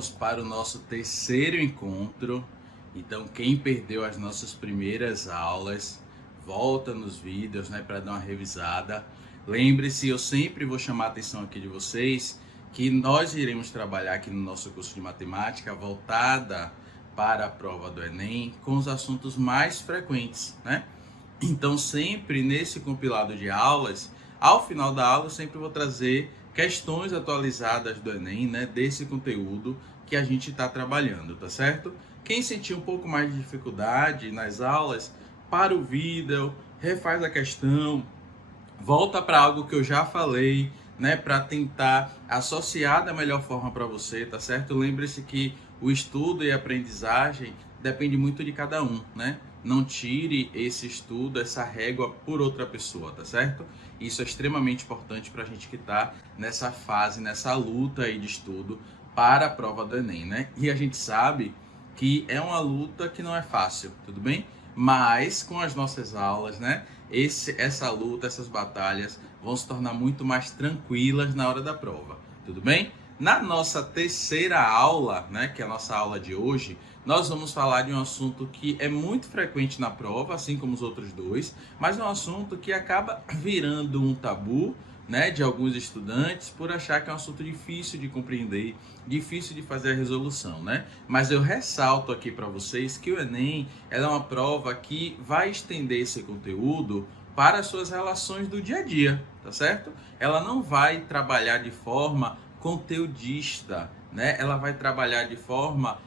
Vamos para o nosso terceiro encontro. Então, quem perdeu as nossas primeiras aulas, volta nos vídeos, né, para dar uma revisada. Lembre-se, eu sempre vou chamar a atenção aqui de vocês que nós iremos trabalhar aqui no nosso curso de matemática voltada para a prova do Enem com os assuntos mais frequentes, né? Então, sempre nesse compilado de aulas, ao final da aula, eu sempre vou trazer questões atualizadas do Enem, né, desse conteúdo que a gente está trabalhando, tá certo? Quem sentir um pouco mais de dificuldade nas aulas, para o vídeo, refaz a questão, volta para algo que eu já falei, né, para tentar associar da melhor forma para você, tá certo? Lembre-se que o estudo e a aprendizagem depende muito de cada um, né? Não tire esse estudo, essa régua por outra pessoa, tá certo? Isso é extremamente importante para a gente que está nessa fase, nessa luta aí de estudo para a prova do Enem, né? E a gente sabe que é uma luta que não é fácil, tudo bem? Mas com as nossas aulas, né? Essa luta, essas batalhas vão se tornar muito mais tranquilas na hora da prova, tudo bem? Na nossa terceira aula, né, que é a nossa aula de hoje, nós vamos falar de um assunto que é muito frequente na prova, assim como os outros dois, mas é um assunto que acaba virando um tabu, né, de alguns estudantes por achar que é um assunto difícil de compreender, difícil de fazer a resolução, né? Mas eu ressalto aqui para vocês que o Enem é uma prova que vai estender esse conteúdo para as suas relações do dia a dia, tá certo? Ela não vai trabalhar de forma conteudista, né? Ela vai trabalhar de forma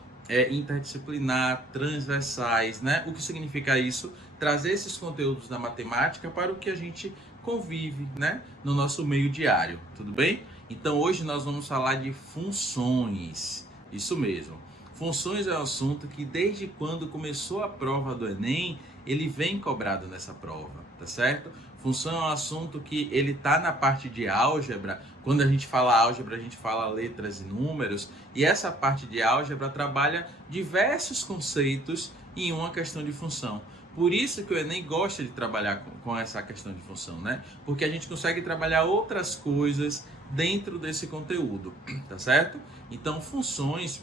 interdisciplinar, transversais, né? O que significa isso? Trazer esses conteúdos da matemática para o que a gente convive, né, no nosso meio diário, tudo bem? Então hoje nós vamos falar de funções, isso mesmo. Funções é um assunto que desde quando começou a prova do Enem, ele vem cobrado nessa prova, tá certo? Função é um assunto que ele tá na parte de álgebra. Quando a gente fala álgebra, a gente fala letras e números, e essa parte de álgebra trabalha diversos conceitos em uma questão de função. Por isso que o Enem gosta de trabalhar com essa questão de função, né? Porque a gente consegue trabalhar outras coisas dentro desse conteúdo, tá certo? Então, funções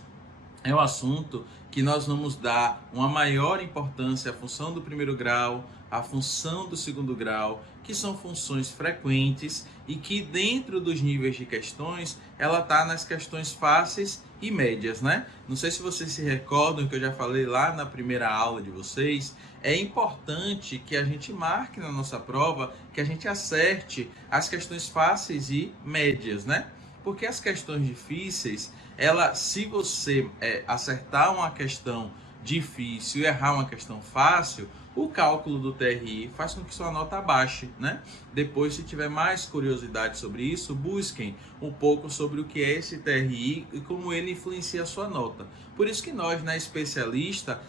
é um assunto que nós vamos dar uma maior importância à função do primeiro grau, à função do segundo grau, que são funções frequentes e que dentro dos níveis de questões, ela está nas questões fáceis e médias, né? Não sei se vocês se recordam que eu já falei lá na primeira aula de vocês, é importante que a gente marque na nossa prova, que a gente acerte as questões fáceis e médias, né? Porque as questões difíceis, se você acertar uma questão difícil e errar uma questão fácil, o cálculo do TRI faz com que sua nota baixe, né? Depois, se tiver mais curiosidade sobre isso, busquem um pouco sobre o que é esse TRI e como ele influencia a sua nota. Por isso que nós, na especialistas,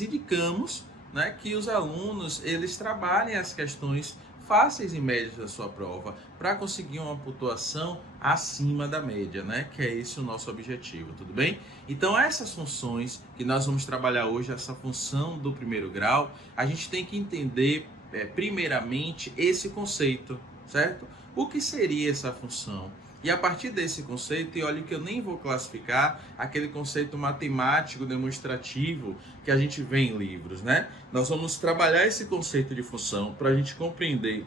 indicamos, né, que os alunos eles trabalhem as questões fáceis e médias da sua prova para conseguir uma pontuação acima da média, né? Que é esse o nosso objetivo, tudo bem? Então essas funções que nós vamos trabalhar hoje, essa função do primeiro grau, a gente tem que entender primeiramente esse conceito, certo? O que seria essa função? E a partir desse conceito, e olha que eu nem vou classificar aquele conceito matemático demonstrativo que a gente vê em livros, né? Nós vamos trabalhar esse conceito de função para a gente compreender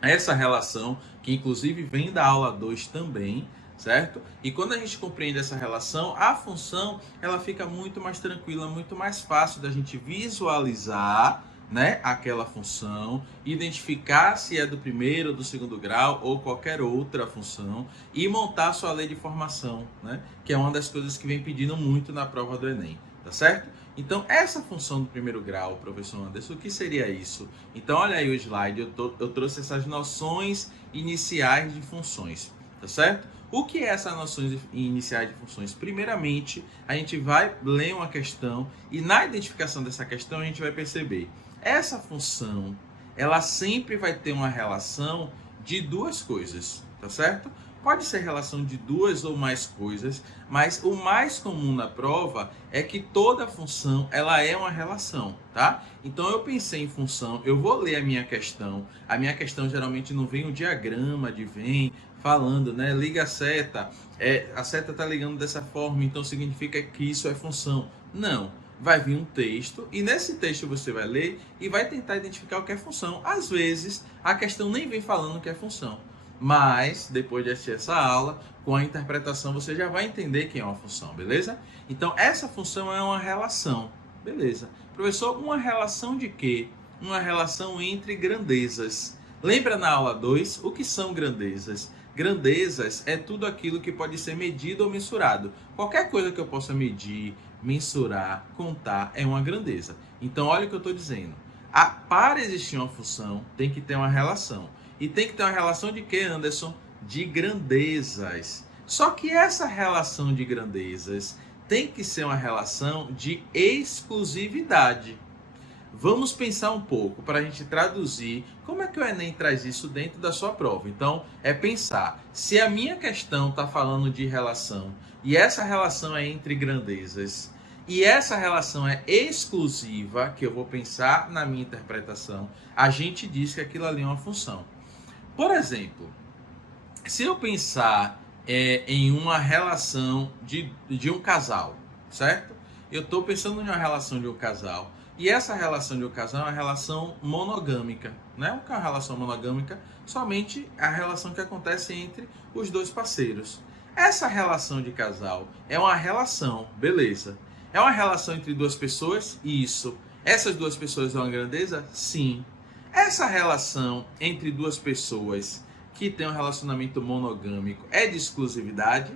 essa relação, que inclusive vem da aula 2 também, certo? E quando a gente compreende essa relação, a função ela fica muito mais tranquila, muito mais fácil da gente visualizar, né, aquela função, identificar se é do primeiro ou do segundo grau ou qualquer outra função e montar sua lei de formação, né, que é uma das coisas que vem pedindo muito na prova do Enem, tá certo? Então, essa função do primeiro grau, professor Anderson, o que seria isso? Então, olha aí o slide, eu trouxe essas noções iniciais de funções, tá certo? O que é essas noções iniciais de funções? Primeiramente, a gente vai ler uma questão e na identificação dessa questão a gente vai perceber essa função, ela sempre vai ter uma relação de duas coisas, tá certo? Pode ser relação de duas ou mais coisas, mas o mais comum na prova é que toda função ela é uma relação, tá? Então eu pensei em função, eu vou ler a minha questão geralmente não vem um diagrama de vem falando, né? Liga a seta tá ligando dessa forma, então significa que isso é função. Não, vai vir um texto e nesse texto você vai ler e vai tentar identificar o que é função. Às vezes a questão nem vem falando o que é função. Mas, depois de assistir essa aula, com a interpretação você já vai entender que é uma função, beleza? Então, essa função é uma relação, beleza? Professor, uma relação de quê? Uma relação entre grandezas. Lembra na aula 2 o que são grandezas? Grandezas é tudo aquilo que pode ser medido ou mensurado. Qualquer coisa que eu possa medir, mensurar, contar é uma grandeza. Então, olha o que eu estou dizendo. Para existir uma função, tem que ter uma relação. E tem que ter uma relação de quê, Anderson? De grandezas. Só que essa relação de grandezas tem que ser uma relação de exclusividade. Vamos pensar um pouco para a gente traduzir como é que o Enem traz isso dentro da sua prova. Então, é pensar, se a minha questão está falando de relação e essa relação é entre grandezas e essa relação é exclusiva, que eu vou pensar na minha interpretação, a gente diz que aquilo ali é uma função. Por exemplo, se eu pensar em uma relação de um casal, certo? Eu estou pensando em uma relação de um casal e essa relação de um casal é uma relação monogâmica, né? O que é uma relação monogâmica? Somente a relação que acontece entre os dois parceiros. Essa relação de casal é uma relação, beleza. É uma relação entre duas pessoas? Isso. Essas duas pessoas são uma grandeza? Sim. Essa relação entre duas pessoas que tem um relacionamento monogâmico é de exclusividade?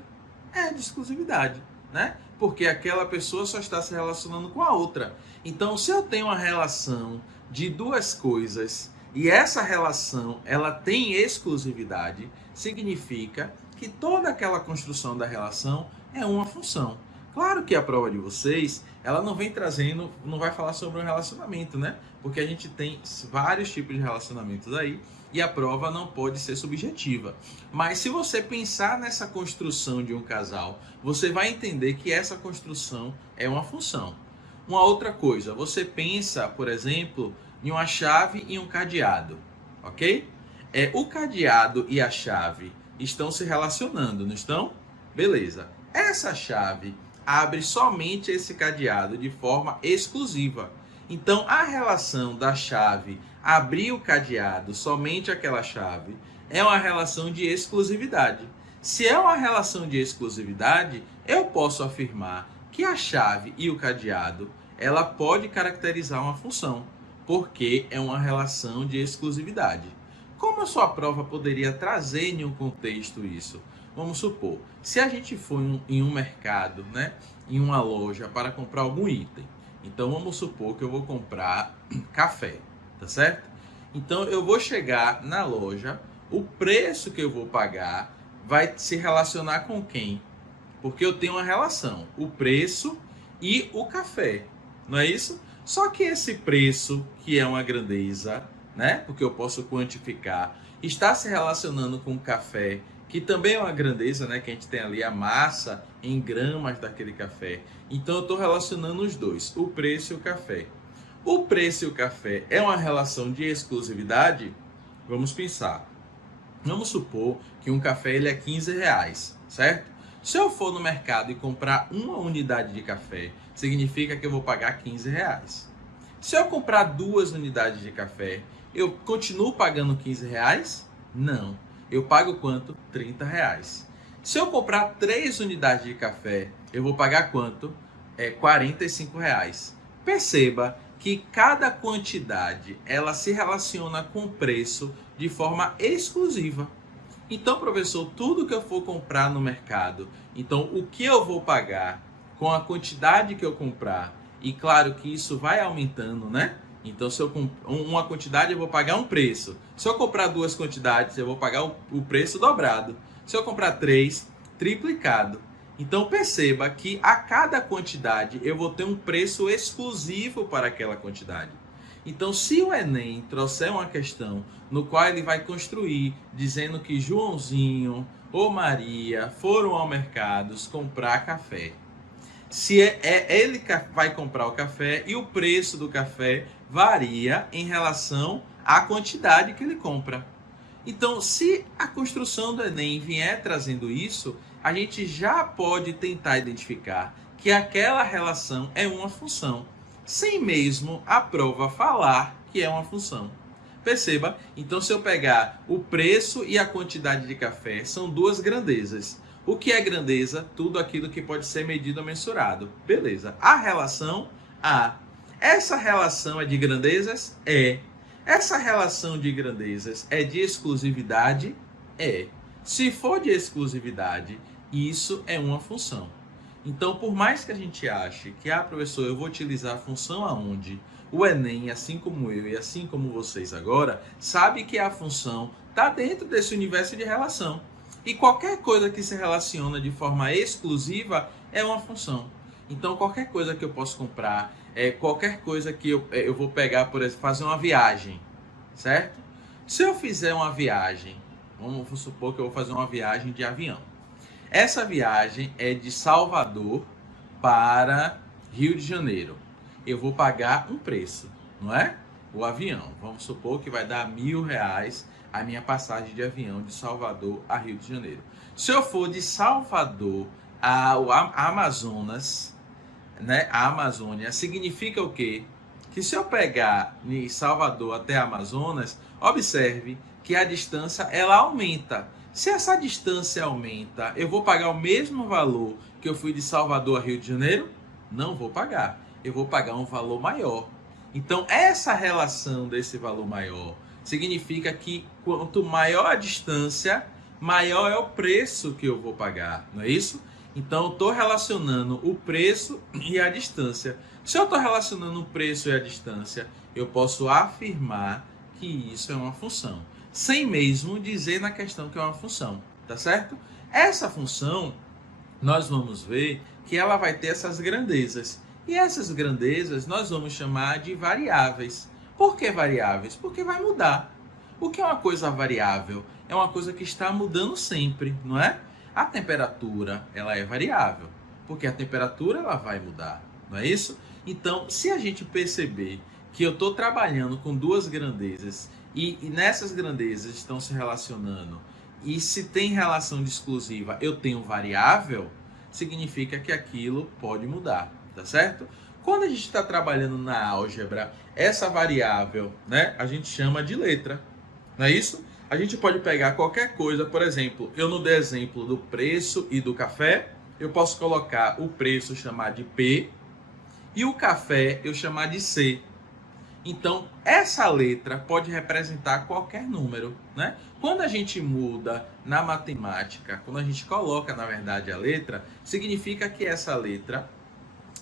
É de exclusividade, né? Porque aquela pessoa só está se relacionando com a outra. Então, se eu tenho uma relação de duas coisas e essa relação ela tem exclusividade, significa que toda aquela construção da relação é uma função. Claro que a prova de vocês, ela não vem trazendo, não vai falar sobre um relacionamento, né? Porque a gente tem vários tipos de relacionamentos aí e a prova não pode ser subjetiva. Mas se você pensar nessa construção de um casal, você vai entender que essa construção é uma função. Uma outra coisa, você pensa, por exemplo, em uma chave e um cadeado, ok? O cadeado e a chave estão se relacionando, não estão? Beleza. Essa chave abre somente esse cadeado de forma exclusiva. Então, a relação da chave abrir o cadeado, somente aquela chave, é uma relação de exclusividade. Se é uma relação de exclusividade, eu posso afirmar que a chave e o cadeado, ela pode caracterizar uma função, porque é uma relação de exclusividade. Como a sua prova poderia trazer em um contexto isso? Vamos supor, se a gente for em um mercado, né, em uma loja para comprar algum item. Então vamos supor que eu vou comprar café, tá certo? Então eu vou chegar na loja, o preço que eu vou pagar vai se relacionar com quem? Porque eu tenho uma relação, o preço e o café, não é isso? Só que esse preço, que é uma grandeza, né, porque eu posso quantificar, está se relacionando com o café, que também é uma grandeza, né? Que a gente tem ali a massa em gramas daquele café. Então eu estou relacionando os dois, o preço e o café. O preço e o café é uma relação de exclusividade? Vamos pensar. Vamos supor que um café ele é R$15, certo? Se eu for no mercado e comprar uma unidade de café, significa que eu vou pagar R$15. Se eu comprar 2 unidades de café, eu continuo pagando R$15? Não. Eu pago quanto? R$30. Se eu comprar 3 unidades de café, eu vou pagar quanto? R$45. Perceba que cada quantidade ela se relaciona com o preço de forma exclusiva. Então, professor, tudo que eu for comprar no mercado, então o que eu vou pagar com a quantidade que eu comprar, e claro que isso vai aumentando, né? Então, se eu comprar uma quantidade, eu vou pagar um preço. Se eu comprar 2 quantidades, eu vou pagar o preço dobrado. Se eu comprar 3, triplicado. Então, perceba que a cada quantidade eu vou ter um preço exclusivo para aquela quantidade. Então, se o Enem trouxer uma questão no qual ele vai construir dizendo que Joãozinho ou Maria foram ao mercado comprar café, se ele vai comprar o café e o preço do café varia em relação à quantidade que ele compra. Então, se a construção do Enem vier trazendo isso, a gente já pode tentar identificar que aquela relação é uma função, sem mesmo a prova falar que é uma função. Perceba? Então, se eu pegar o preço e a quantidade de café, são duas grandezas. O que é grandeza? Tudo aquilo que pode ser medido ou mensurado. Beleza. A relação, A. Essa relação é de grandezas? É. Essa relação de grandezas é de exclusividade? É. Se for de exclusividade, isso é uma função. Então, por mais que a gente ache que, professor, eu vou utilizar a função aonde? O Enem, assim como eu e assim como vocês agora, sabe que a função está dentro desse universo de relação. E qualquer coisa que se relaciona de forma exclusiva é uma função. Então, qualquer coisa que eu posso comprar, qualquer coisa que eu vou pegar, por exemplo, fazer uma viagem, certo? Se eu fizer uma viagem, vamos supor que eu vou fazer uma viagem de avião. Essa viagem é de Salvador para Rio de Janeiro. Eu vou pagar um preço, não é? O avião. Vamos supor que vai dar R$1.000 a minha passagem de avião de Salvador a Rio de Janeiro. Se eu for de Salvador ao Amazonas, né? A Amazônia, significa o quê? Que se eu pegar de Salvador até Amazonas, observe que a distância ela aumenta. Se essa distância aumenta, eu vou pagar o mesmo valor que eu fui de Salvador a Rio de Janeiro? Não vou pagar. Eu vou pagar um valor maior. Então, essa relação desse valor maior significa que quanto maior a distância, maior é o preço que eu vou pagar, não é isso? Então, eu estou relacionando o preço e a distância. Se eu estou relacionando o preço e a distância, eu posso afirmar que isso é uma função, sem mesmo dizer na questão que é uma função, tá certo? Essa função, nós vamos ver que ela vai ter essas grandezas. E essas grandezas nós vamos chamar de variáveis. Por que variáveis? Porque vai mudar. O que é uma coisa variável? É uma coisa que está mudando sempre, não é? A temperatura, ela é variável, porque a temperatura ela vai mudar, não é isso? Então, se a gente perceber que eu estou trabalhando com duas grandezas e nessas grandezas estão se relacionando e se tem relação de exclusiva eu tenho variável, significa que aquilo pode mudar, tá certo? Quando a gente está trabalhando na álgebra, essa variável, né, a gente chama de letra, não é isso? A gente pode pegar qualquer coisa, por exemplo, eu não dei exemplo do preço e do café, eu posso colocar o preço chamar de P e o café eu chamar de C. Então, essa letra pode representar qualquer número, né? Quando a gente muda na matemática, quando a gente coloca, na verdade, a letra, significa que essa letra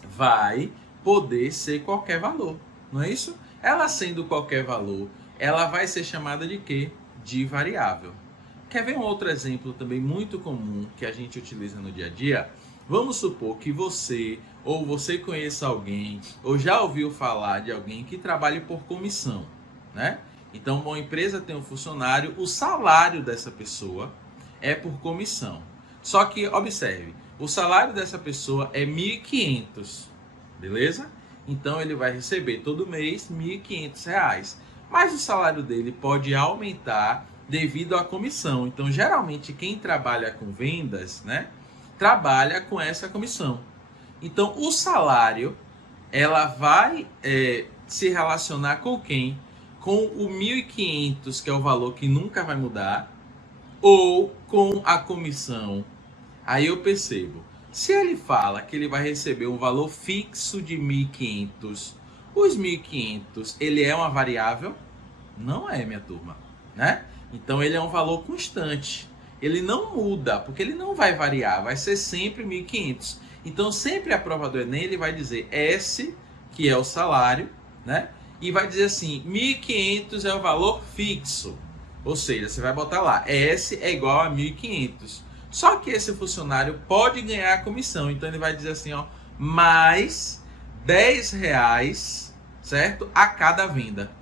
vai poder ser qualquer valor, não é isso? Ela sendo qualquer valor, ela vai ser chamada de quê? De variável. Quer ver um outro exemplo também muito comum que a gente utiliza no dia a dia? Vamos supor que você ou você conheça alguém ou já ouviu falar de alguém que trabalhe por comissão, né? Então, uma empresa tem um funcionário, o salário dessa pessoa é por comissão. Só que, observe, o salário dessa pessoa é R$1.500, beleza? Então, ele vai receber todo mês R$1.500. Mas o salário dele pode aumentar devido à comissão. Então, geralmente, quem trabalha com vendas, né, trabalha com essa comissão. Então, o salário, ela vai se relacionar com quem? Com o 1.500, que é o valor que nunca vai mudar, ou com a comissão. Aí eu percebo, se ele fala que ele vai receber um valor fixo de 1.500, os 1.500, ele é uma variável? Não é, minha turma, né? Então, ele é um valor constante. Ele não muda, porque ele não vai variar, vai ser sempre 1.500. Então, sempre a prova do Enem, ele vai dizer S, que é o salário, né? E vai dizer assim, 1.500 é o valor fixo. Ou seja, você vai botar lá, S é igual a 1.500. Só que esse funcionário pode ganhar a comissão. Então, ele vai dizer assim, ó, mais R$10, certo? A cada venda.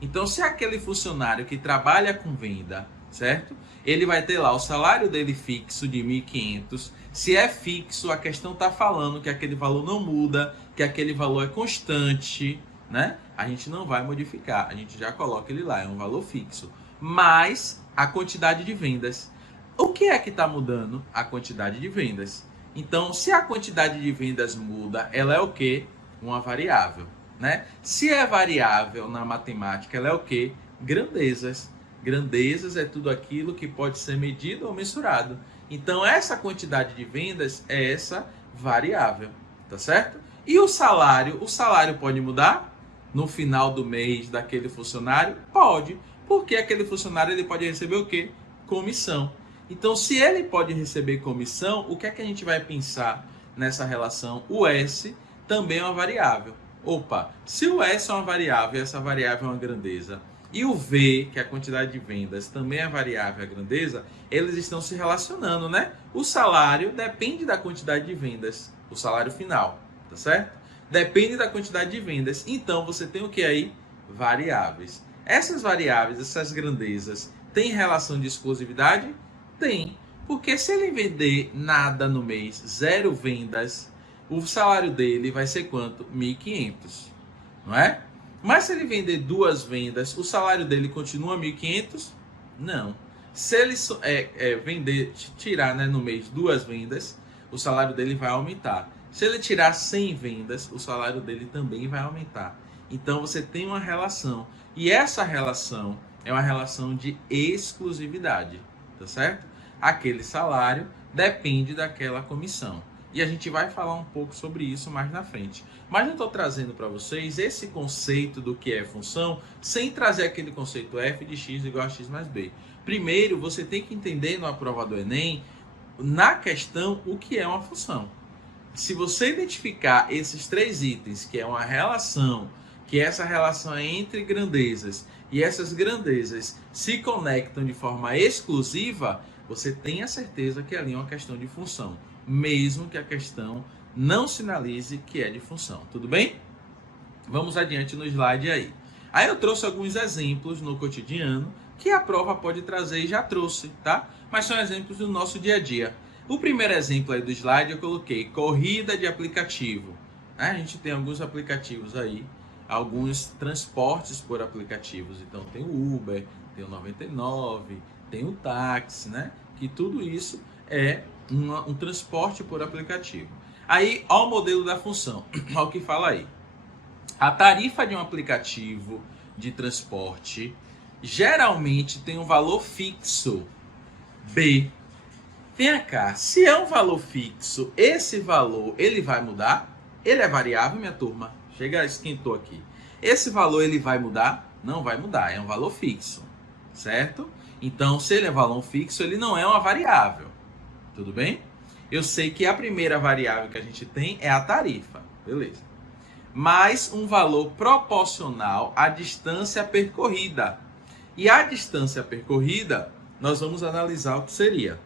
Então, se aquele funcionário que trabalha com venda, certo? Ele vai ter lá o salário dele fixo de 1.500. Se é fixo, a questão está falando que aquele valor não muda, que aquele valor é constante, né? A gente não vai modificar, a gente já coloca ele lá, é um valor fixo. Mas a quantidade de vendas. O que é que está mudando? A quantidade de vendas. Então, se a quantidade de vendas muda, ela é o quê? Uma variável, né? Se é variável na matemática, ela é o quê? Grandezas. Grandezas é tudo aquilo que pode ser medido ou mensurado. Então, essa quantidade de vendas é essa variável, tá certo? E o salário pode mudar no final do mês daquele funcionário? Pode, porque aquele funcionário ele pode receber o quê? Comissão. Então, se ele pode receber comissão, o que é que a gente vai pensar nessa relação? O S também é uma variável. Opa, se o S é uma variável e essa variável é uma grandeza, e o V, que é a quantidade de vendas, também é variável, a grandeza, eles estão se relacionando, né? O salário depende da quantidade de vendas, o salário final, tá certo? Depende da quantidade de vendas. Então, você tem o que aí? Variáveis. Essas variáveis, essas grandezas, têm relação de exclusividade? Tem. Porque se ele vender nada no mês, 0 vendas, o salário dele vai ser quanto? 1.500, não é? Mas se ele vender 2 vendas, o salário dele continua 1.500? Não. Se ele tirar, né, no mês 2 vendas, o salário dele vai aumentar. Se ele tirar 100 vendas, o salário dele também vai aumentar. Então você tem uma relação. E essa relação é uma relação de exclusividade, tá certo? Aquele salário depende daquela comissão. E a gente vai falar um pouco sobre isso mais na frente. Mas eu estou trazendo para vocês esse conceito do que é função, sem trazer aquele conceito f de x igual a x mais b. Primeiro, você tem que entender na prova do Enem, na questão, o que é uma função. Se você identificar esses 3 itens, que é uma relação, que essa relação é entre grandezas, e essas grandezas se conectam de forma exclusiva, você tem a certeza que ali é uma questão de função, mesmo que a questão não sinalize que é de função. Tudo bem? Vamos adiante no slide aí. Aí eu trouxe alguns exemplos no cotidiano que a prova pode trazer e já trouxe, tá? Mas são exemplos do nosso dia a dia. O primeiro exemplo aí do slide eu coloquei corrida de aplicativo. A gente tem alguns aplicativos aí, alguns transportes por aplicativos. Então tem o Uber, tem o 99, tem o táxi, né? Que tudo isso é um transporte por aplicativo. Aí, ó o modelo da função, olha o que fala aí. A tarifa de um aplicativo de transporte geralmente tem um valor fixo. B. Vem cá, se é um valor fixo, esse valor ele vai mudar? Ele é variável, minha turma? Chega, esquentou aqui. Esse valor ele vai mudar? Não vai mudar, é um valor fixo, certo? Então, se ele é valor fixo, ele não é uma variável. Tudo bem? Eu sei que a primeira variável que a gente tem é a tarifa, beleza. Mais um valor proporcional à distância percorrida. E a distância percorrida, nós vamos analisar o que seria.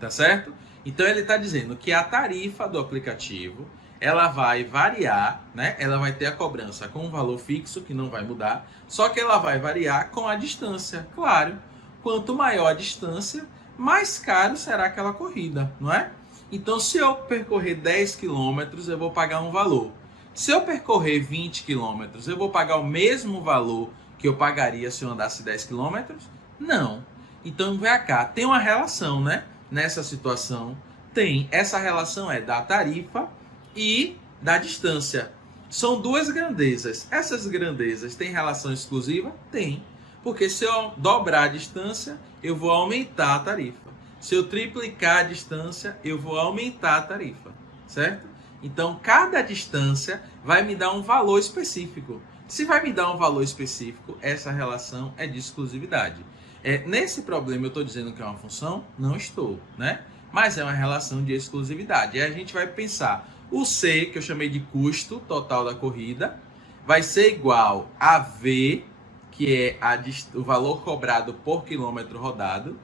Tá certo? Então ele está dizendo que a tarifa do aplicativo, ela vai variar, né? Ela vai ter a cobrança com um valor fixo, que não vai mudar, só que ela vai variar com a distância. Claro, quanto maior a distância, mais caro será aquela corrida, não é? Então, se eu percorrer 10 quilômetros, eu vou pagar um valor. Se eu percorrer 20 quilômetros, eu vou pagar o mesmo valor que eu pagaria se eu andasse 10 quilômetros? Não. Então, vem cá, tem uma relação, né? Nessa situação, tem. Essa relação é da tarifa e da distância. São 2 grandezas. Essas grandezas têm relação exclusiva? Tem. Porque se eu dobrar a distância, eu vou aumentar a tarifa. Se eu triplicar a distância, eu vou aumentar a tarifa, certo? Então, cada distância vai me dar um valor específico. Se vai me dar um valor específico, essa relação é de exclusividade. Nesse problema, eu estou dizendo que é uma função? Não estou, né? Mas é uma relação de exclusividade. Aí a gente vai pensar, o C, que eu chamei de custo total da corrida, vai ser igual a V, que é o valor cobrado por quilômetro rodado,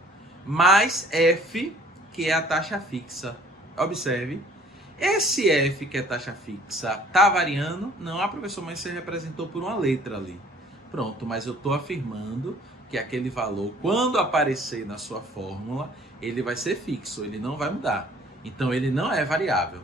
mais F, que é a taxa fixa. Observe, Esse F, que é taxa fixa, tá variando? Não, professor, mas você representou por uma letra ali. Pronto, mas eu estou afirmando que aquele valor, quando aparecer na sua fórmula, ele vai ser fixo, ele não vai mudar. Então, ele não é variável.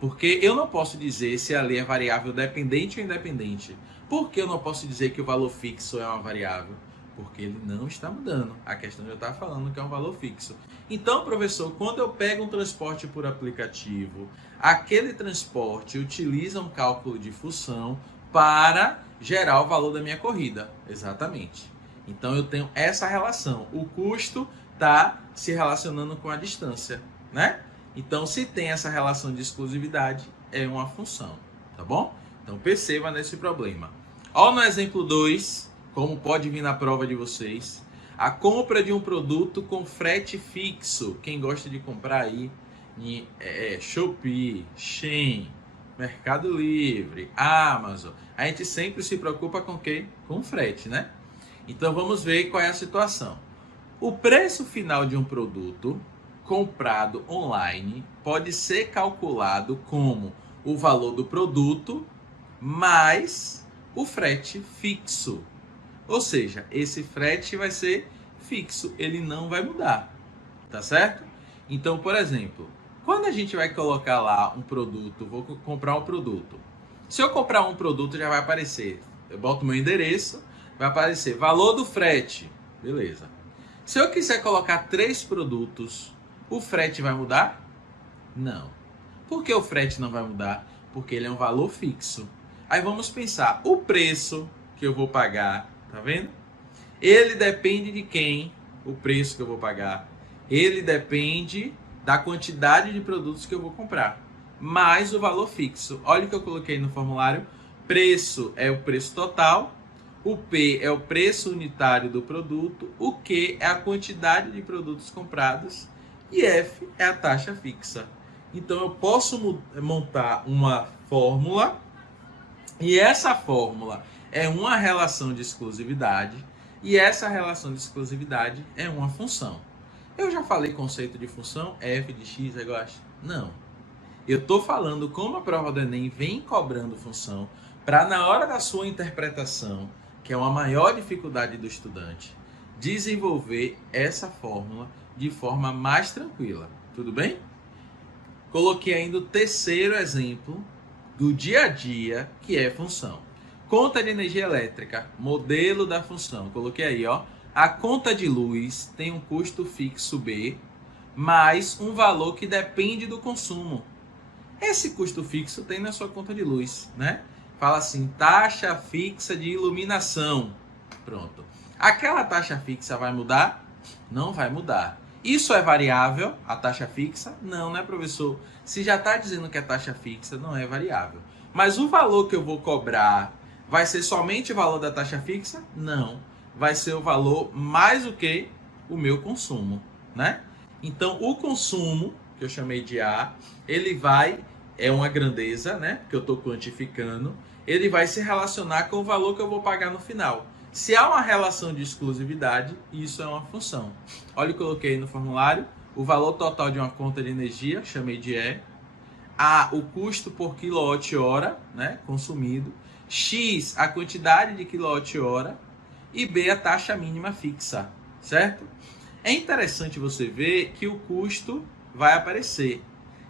Porque eu não posso dizer se ali é variável dependente ou independente. Por que eu não posso dizer que o valor fixo é uma variável? Porque ele não está mudando. A questão de eu estar falando que é um valor fixo. Então, professor, quando eu pego um transporte por aplicativo, aquele transporte utiliza um cálculo de função para gerar o valor da minha corrida. Exatamente. Então, eu tenho essa relação. O custo está se relacionando com a distância, né? Então, se tem essa relação de exclusividade, é uma função, tá bom? Então, perceba nesse problema. Olha no exemplo 2, como pode vir na prova de vocês. A compra de um produto com frete fixo. Quem gosta de comprar aí em Shopee, Shein, Mercado Livre, Amazon. A gente sempre se preocupa com o quê? Com frete, né? Então, vamos ver qual é a situação. O preço final de um produto comprado online pode ser calculado como o valor do produto mais o frete fixo. Ou seja, esse frete vai ser fixo, ele não vai mudar, tá certo? Então, por exemplo, quando a gente vai colocar lá um produto, vou comprar um produto. Se eu comprar um produto, já vai aparecer, eu boto meu endereço, vai aparecer valor do frete, beleza. Se eu quiser colocar 3 produtos, o frete vai mudar? Não. Por que o frete não vai mudar? Porque ele é um valor fixo. Aí vamos pensar, o preço que eu vou pagar, tá vendo? Ele depende de quem? O preço que eu vou pagar. Ele depende da quantidade de produtos que eu vou comprar, mais o valor fixo. Olha o que eu coloquei no formulário. Preço é o preço total. O P é o preço unitário do produto. O Q é a quantidade de produtos comprados. E F é a taxa fixa. Então, eu posso montar uma fórmula. E essa fórmula é uma relação de exclusividade. E essa relação de exclusividade é uma função. Eu já falei conceito de função, f de x é igual a x? Não. Eu estou falando como a prova do Enem vem cobrando função para, na hora da sua interpretação, que é uma maior dificuldade do estudante, desenvolver essa fórmula de forma mais tranquila. Tudo bem? Coloquei ainda o terceiro exemplo do dia a dia, que é função. Conta de energia elétrica, modelo da função. Coloquei aí, ó. A conta de luz tem um custo fixo B, mais um valor que depende do consumo. Esse custo fixo tem na sua conta de luz, né? Fala assim, taxa fixa de iluminação. Pronto. Aquela taxa fixa vai mudar? Não vai mudar. Isso é variável, a taxa fixa? Não, né, professor? Se já está dizendo que é taxa fixa, não é variável. Mas o valor que eu vou cobrar vai ser somente o valor da taxa fixa? Não. Vai ser o valor mais o que? O meu consumo, né? Então, o consumo, que eu chamei de A, ele é uma grandeza, né? Que eu estou quantificando. Ele vai se relacionar com o valor que eu vou pagar no final. Se há uma relação de exclusividade, isso é uma função. Olha, eu coloquei no formulário o valor total de uma conta de energia, chamei de E. A, o custo por quilowatt-hora, né, consumido. X, a quantidade de quilowatt-hora. E B, a taxa mínima fixa, certo? É interessante você ver que o custo vai aparecer.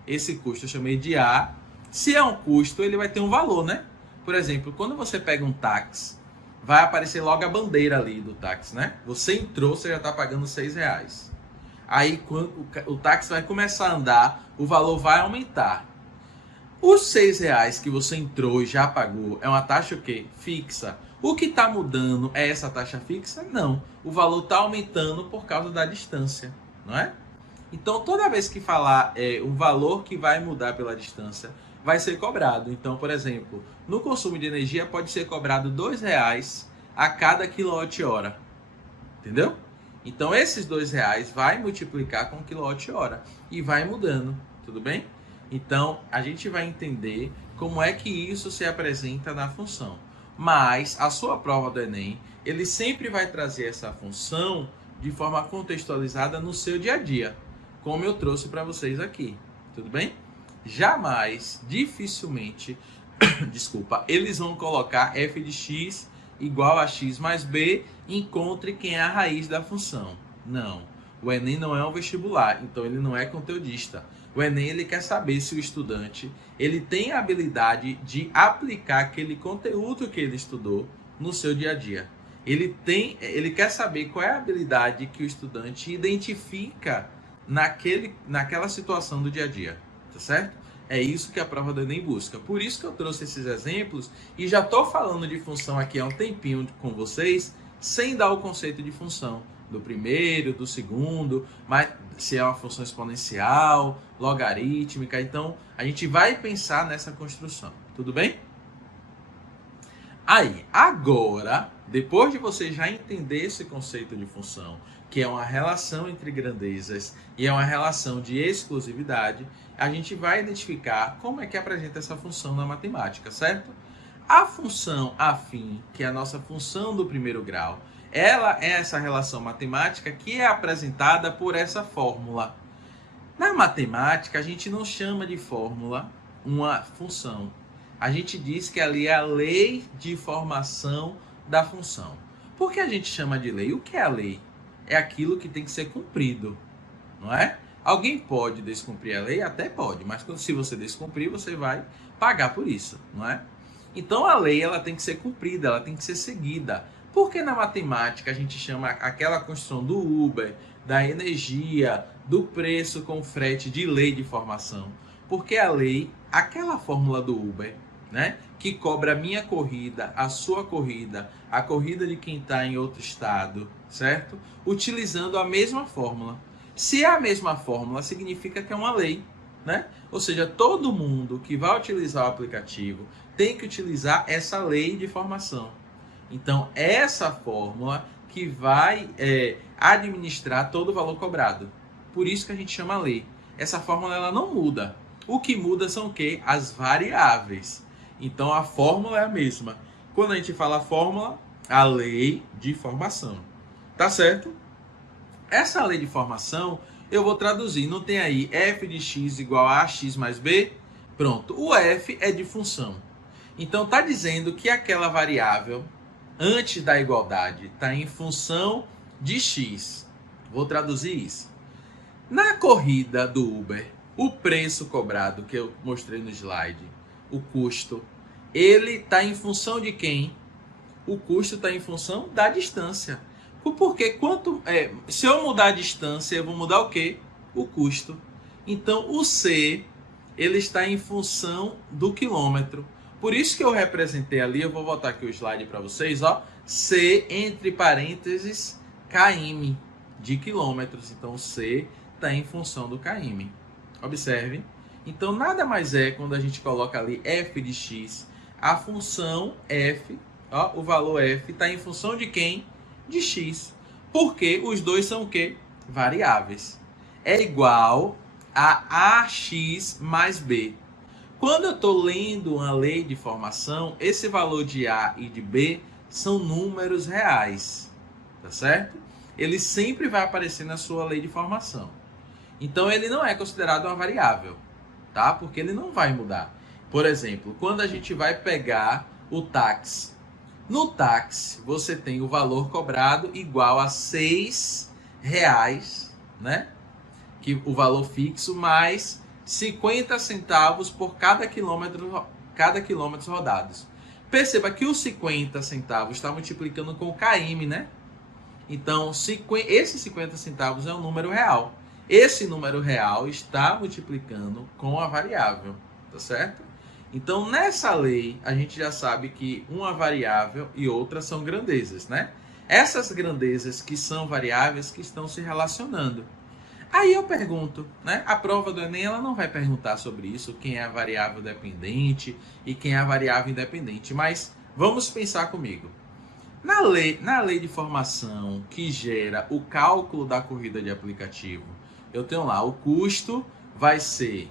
Esse custo eu chamei de A. Se é um custo, ele vai ter um valor, né? Por exemplo, quando você pega um táxi, vai aparecer logo a bandeira ali do táxi, né? Você entrou, você já está pagando R$6. Aí, quando o táxi vai começar a andar, o valor vai aumentar. Os R$6 que você entrou e já pagou é uma taxa o quê? Fixa. O que está mudando é essa taxa fixa? Não. O valor está aumentando por causa da distância, não é? Então, toda vez que falar um valor que vai mudar pela distância, vai ser cobrado. Então, por exemplo, no consumo de energia pode ser cobrado R$2 a cada quilowatt-hora. Entendeu? Então, esses R$2 vai multiplicar com quilowatt-hora e vai mudando. Tudo bem? Então, a gente vai entender como é que isso se apresenta na função. Mas a sua prova do Enem, ele sempre vai trazer essa função de forma contextualizada no seu dia a dia, como eu trouxe para vocês aqui. Tudo bem? jamais, dificilmente, desculpa, eles vão colocar f de x igual a x mais b, encontre quem é a raiz da função. Não. O Enem não é um vestibular, então ele não é conteudista. O Enem ele quer saber se o estudante ele tem a habilidade de aplicar aquele conteúdo que ele estudou no seu dia a dia. Ele quer saber qual é a habilidade que o estudante identifica naquela situação do dia a dia, tá certo? É isso que a prova do Enem busca. Por isso que eu trouxe esses exemplos e já estou falando de função aqui há um tempinho com vocês, sem dar o conceito de função do primeiro, do segundo, mas se é uma função exponencial, logarítmica. Então, a gente vai pensar nessa construção. Tudo bem? Aí, agora, depois de você já entender esse conceito de função, que é uma relação entre grandezas e é uma relação de exclusividade, a gente vai identificar como é que apresenta essa função na matemática, certo? A função afim, que é a nossa função do primeiro grau, ela é essa relação matemática que é apresentada por essa fórmula. Na matemática, a gente não chama de fórmula uma função. A gente diz que ali é a lei de formação da função. Por que a gente chama de lei? O que é a lei? É aquilo que tem que ser cumprido, não é? Alguém pode descumprir a lei? Até pode, mas se você descumprir, você vai pagar por isso, não é? Então a lei ela tem que ser cumprida, ela tem que ser seguida. Por que na matemática a gente chama aquela construção do Uber, da energia, do preço com frete de lei de formação? Porque a lei, aquela fórmula do Uber, né, que cobra a minha corrida, a sua corrida, a corrida de quem está em outro estado, certo? Utilizando a mesma fórmula. Se é a mesma fórmula, significa que é uma lei, né? Ou seja, todo mundo que vai utilizar o aplicativo tem que utilizar essa lei de formação. Então, essa fórmula que vai administrar todo o valor cobrado. Por isso que a gente chama lei. Essa fórmula ela não muda. O que muda são o quê? As variáveis. Então, a fórmula é a mesma. Quando a gente fala fórmula, a lei de formação. Tá certo? Essa lei de formação, eu vou traduzir. Não tem aí f de x igual a x mais b? Pronto. O f é de função. Então, está dizendo que aquela variável, antes da igualdade, está em função de x. Vou traduzir isso. Na corrida do Uber, o preço cobrado, que eu mostrei no slide, o custo, ele está em função de quem? O custo está em função da distância. Porque se eu mudar a distância, eu vou mudar o quê? O custo. Então, o C, ele está em função do quilômetro. Por isso que eu representei ali, eu vou botar aqui o slide para vocês, ó, C entre parênteses km de quilômetros. Então, C está em função do km. Observe. Então, nada mais é quando a gente coloca ali f de x, a função f, ó, o valor f está em função de quem? De x. Porque os dois são o quê? Variáveis. É igual a ax mais b. Quando eu estou lendo uma lei de formação, esse valor de A e de B são números reais, tá certo? Ele sempre vai aparecer na sua lei de formação. Então, ele não é considerado uma variável, tá? Porque ele não vai mudar. Por exemplo, quando a gente vai pegar o táxi. No táxi, você tem o valor cobrado igual a R$6, né? Que o valor fixo mais 50 centavos por cada quilômetro rodados. Perceba que os 50 centavos está multiplicando com o km, né? Então, esses 50 centavos é um número real. Esse número real está multiplicando com a variável, tá certo? Então, nessa lei, a gente já sabe que uma variável e outra são grandezas, né? Essas grandezas que são variáveis que estão se relacionando. Aí eu pergunto, né? A prova do Enem ela não vai perguntar sobre isso, quem é a variável dependente e quem é a variável independente, mas vamos pensar comigo. Na lei de formação que gera o cálculo da corrida de aplicativo, eu tenho lá o custo vai ser,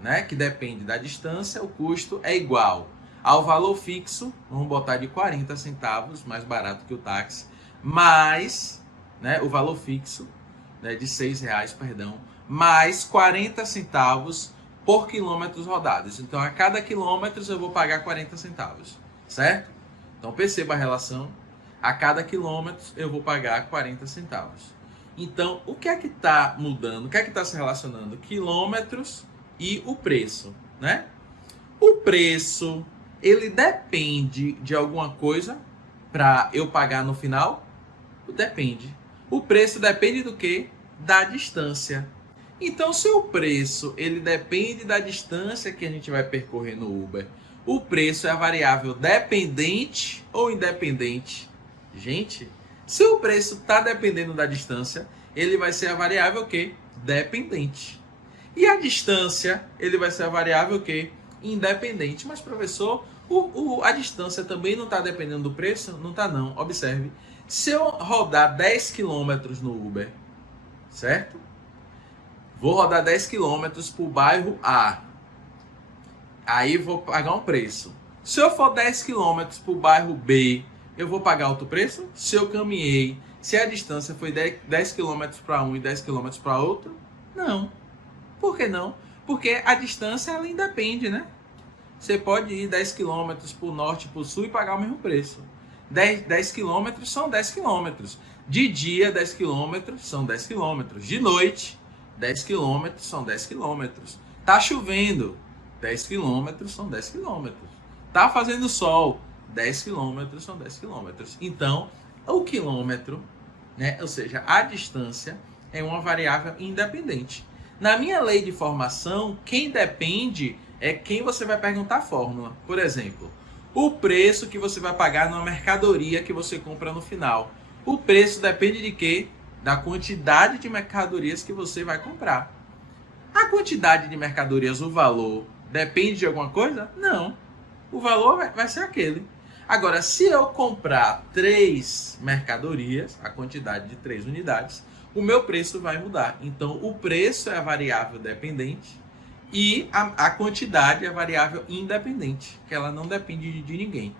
né, que depende da distância, o custo é igual ao valor fixo, vamos botar de 40 centavos, mais barato que o táxi, mais, né, o valor fixo, né, de R$6, perdão, mais 40 centavos por quilômetros rodados. Então, a cada quilômetro eu vou pagar 40 centavos, certo? Então, perceba a relação. A cada quilômetro eu vou pagar 40 centavos. Então, o que é que está mudando? O que é que está se relacionando? Quilômetros e o preço, né? O preço, ele depende de alguma coisa para eu pagar no final? Depende. O preço depende do quê? Da distância. Então, se o preço ele depende da distância que a gente vai percorrer no Uber, o preço é a variável dependente ou independente? Gente, se o preço está dependendo da distância, ele vai ser a variável o quê? Dependente. E a distância, ele vai ser a variável o quê? Independente. Mas, professor, a distância também não está dependendo do preço? Não está, não. Observe. Se eu rodar 10 km no Uber, certo? Vou rodar 10 km para o bairro A. Aí vou pagar um preço. Se eu for 10 km para o bairro B, eu vou pagar outro preço? Se eu caminhei, se a distância foi 10 km para um e 10 km para outro? Não. Por que não? Porque a distância ela independe, né? Você pode ir 10 km para o norte e para o sul e pagar o mesmo preço. 10 km são 10 km. De dia, 10 km são 10 km. De noite, 10 km são 10 km. Tá chovendo, 10 km são 10 km. Tá fazendo sol, 10 km são 10 km. Então, o quilômetro, né, ou seja, a distância, é uma variável independente. Na minha lei de formação, quem depende é quem você vai perguntar a fórmula. Por exemplo, o preço que você vai pagar numa mercadoria que você compra no final. O preço depende de quê? Da quantidade de mercadorias que você vai comprar. A quantidade de mercadorias, o valor, depende de alguma coisa? Não. O valor vai ser aquele. Agora, se eu comprar 3 mercadorias, a quantidade de 3 unidades, o meu preço vai mudar. Então, o preço é a variável dependente e a quantidade é a variável independente, que ela não depende de ninguém.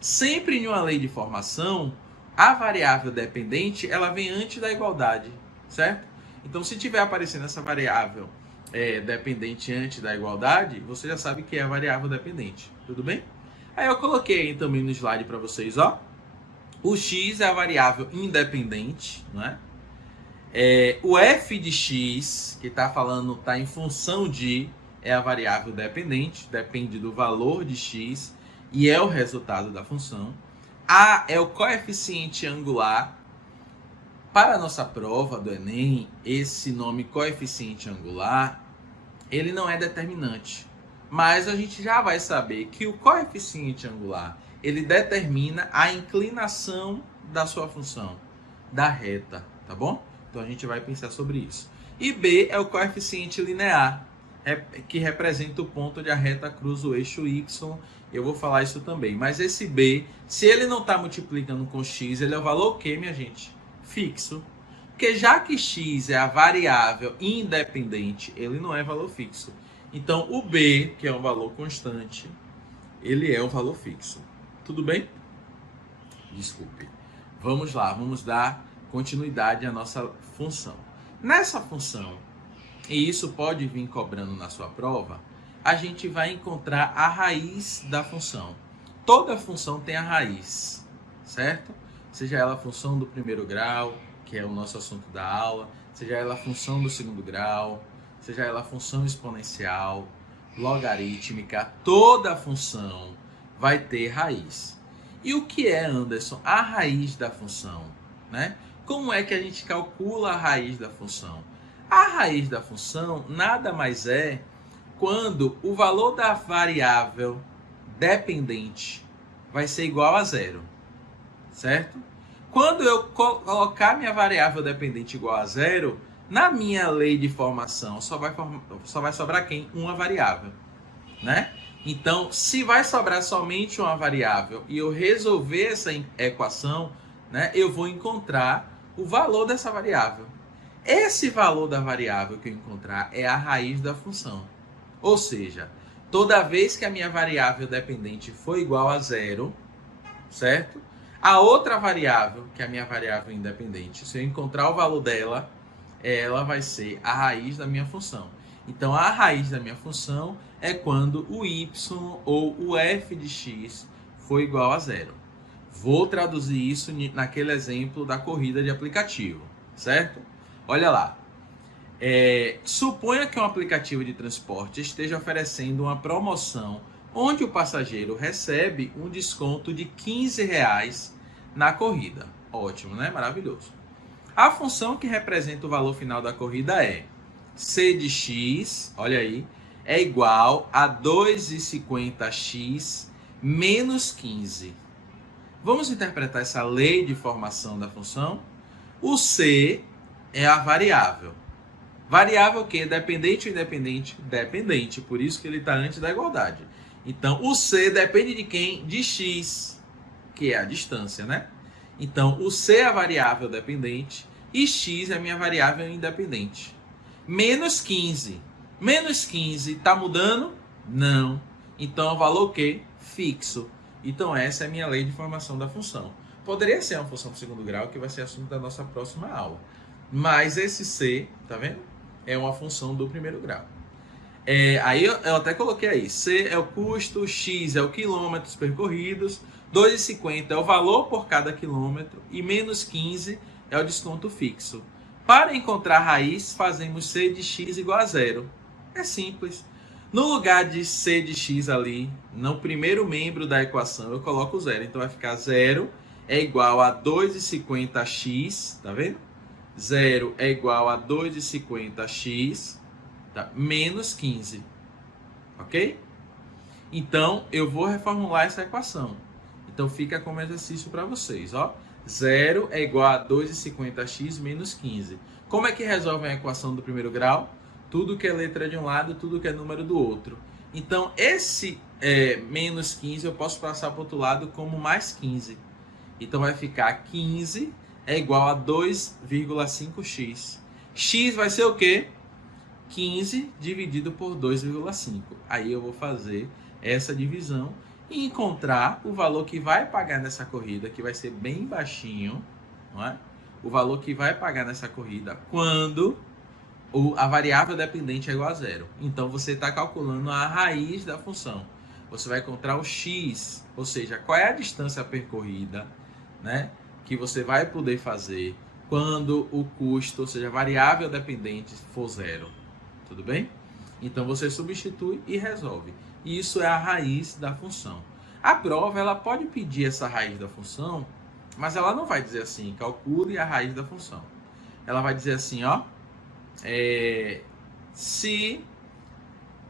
Sempre em uma lei de formação, a variável dependente ela vem antes da igualdade, certo? Então, se tiver aparecendo essa variável dependente antes da igualdade, você já sabe que é a variável dependente, tudo bem? Aí eu coloquei aí também no slide para vocês, ó. O x é a variável independente, né? O f de x, que está falando, está em função de, é a variável dependente, depende do valor de x e é o resultado da função. A é o coeficiente angular. Para a nossa prova do Enem, esse nome coeficiente angular, ele não é determinante. Mas a gente já vai saber que o coeficiente angular, ele determina a inclinação da sua função, da reta, tá bom? Então a gente vai pensar sobre isso. E B é o coeficiente linear, que representa o ponto onde a reta cruza o eixo Y. Eu vou falar isso também. Mas esse B, se ele não está multiplicando com x, ele é o valor o quê, minha gente? Fixo. Porque já que x é a variável independente, ele não é valor fixo. Então o B, que é um valor constante, ele é um valor fixo. Tudo bem? Desculpe. Vamos lá, vamos dar continuidade à nossa função. Nessa função, e isso pode vir cobrando na sua prova, a gente vai encontrar a raiz da função. Toda função tem a raiz, certo? Seja ela a função do primeiro grau, que é o nosso assunto da aula, seja ela a função do segundo grau, seja ela a função exponencial, logarítmica, toda função vai ter raiz. E o que é, Anderson, a raiz da função, né? Como é que a gente calcula a raiz da função? A raiz da função nada mais é quando o valor da variável dependente vai ser igual a zero, certo? Quando eu colocar minha variável dependente igual a zero, na minha lei de formação só vai sobrar quem? Uma variável, né? Então, se vai sobrar somente uma variável e eu resolver essa equação, né, eu vou encontrar o valor dessa variável. Esse valor da variável que eu encontrar é a raiz da função. Ou seja, toda vez que a minha variável dependente for igual a zero, certo? A outra variável, que é a minha variável independente, se eu encontrar o valor dela, ela vai ser a raiz da minha função. Então, a raiz da minha função é quando o y ou o f de x for igual a zero. Vou traduzir isso naquele exemplo da corrida de aplicativo, certo? Olha lá. Suponha que um aplicativo de transporte esteja oferecendo uma promoção onde o passageiro recebe um desconto de R$ 15 na corrida. Ótimo, né? Maravilhoso. A função que representa o valor final da corrida é c de x, olha aí, é igual a 2,50x menos 15. Vamos interpretar essa lei de formação da função? O c é a variável. Variável que? Dependente ou independente? Dependente, por isso que ele está antes da igualdade. Então, o c depende de quem? De x, que é a distância, né? Então, o c é a variável dependente e x é a minha variável independente. Menos 15. Menos 15 está mudando? Não. Então, é o valor que? Fixo. Então, essa é a minha lei de formação da função. Poderia ser uma função de segundo grau, que vai ser assunto da nossa próxima aula. Mas esse c, tá vendo? É uma função do primeiro grau. Aí eu até coloquei aí. C é o custo, x é o quilômetros percorridos, 2,50 é o valor por cada quilômetro e menos 15 é o desconto fixo. Para encontrar a raiz, fazemos c de x igual a zero. É simples. No lugar de c de x ali, no primeiro membro da equação, eu coloco zero. Então vai ficar zero é igual a 2,50x, tá vendo? 0 é igual a 2,50x, tá? Menos 15. Ok? Então, eu vou reformular essa equação. Então, fica como exercício para vocês, ó. 0 é igual a 2,50x menos 15. Como é que resolve a equação do primeiro grau? Tudo que é letra de um lado, tudo que é número do outro. Então, esse menos 15 eu posso passar para o outro lado como mais 15. Então, vai ficar 15 é igual a 2,5x. X vai ser o quê? 15 dividido por 2,5. Aí eu vou fazer essa divisão e encontrar o valor que vai pagar nessa corrida, que vai ser bem baixinho, não é? O valor que vai pagar nessa corrida quando a variável dependente é igual a zero. Então, você está calculando a raiz da função. Você vai encontrar o x, ou seja, qual é a distância percorrida, né, que você vai poder fazer quando o custo, ou seja, a variável dependente for zero. Tudo bem? Então, você substitui e resolve. Isso é a raiz da função. A prova, ela pode pedir essa raiz da função, mas ela não vai dizer assim, calcule a raiz da função. Ela vai dizer assim, ó,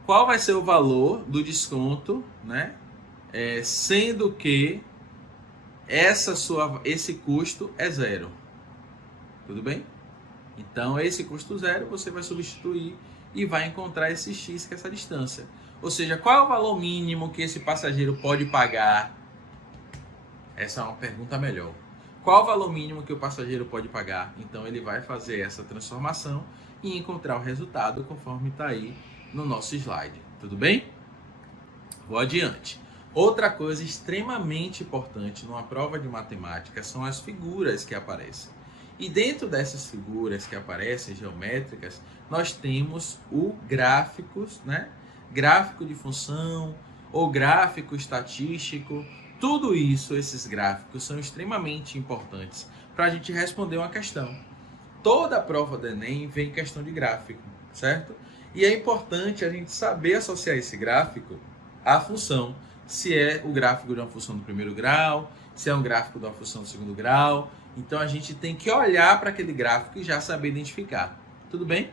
qual vai ser o valor do desconto, né? Sendo que esse custo é zero. Tudo bem? Então, esse custo zero, você vai substituir e vai encontrar esse x, que é essa distância. Ou seja, qual é o valor mínimo que esse passageiro pode pagar? Essa é uma pergunta melhor. Qual o valor mínimo que o passageiro pode pagar? Então, ele vai fazer essa transformação e encontrar o resultado conforme está aí no nosso slide. Tudo bem? Vou adiante. Outra coisa extremamente importante numa prova de matemática são as figuras que aparecem. E dentro dessas figuras que aparecem, geométricas, nós temos o gráficos, né? Gráfico de função ou gráfico estatístico. Tudo isso, esses gráficos, são extremamente importantes para a gente responder uma questão. Toda a prova do Enem vem questão de gráfico, certo? E é importante a gente saber associar esse gráfico à função. Se é o gráfico de uma função do primeiro grau, se é um gráfico de uma função do segundo grau. Então, a gente tem que olhar para aquele gráfico e já saber identificar. Tudo bem?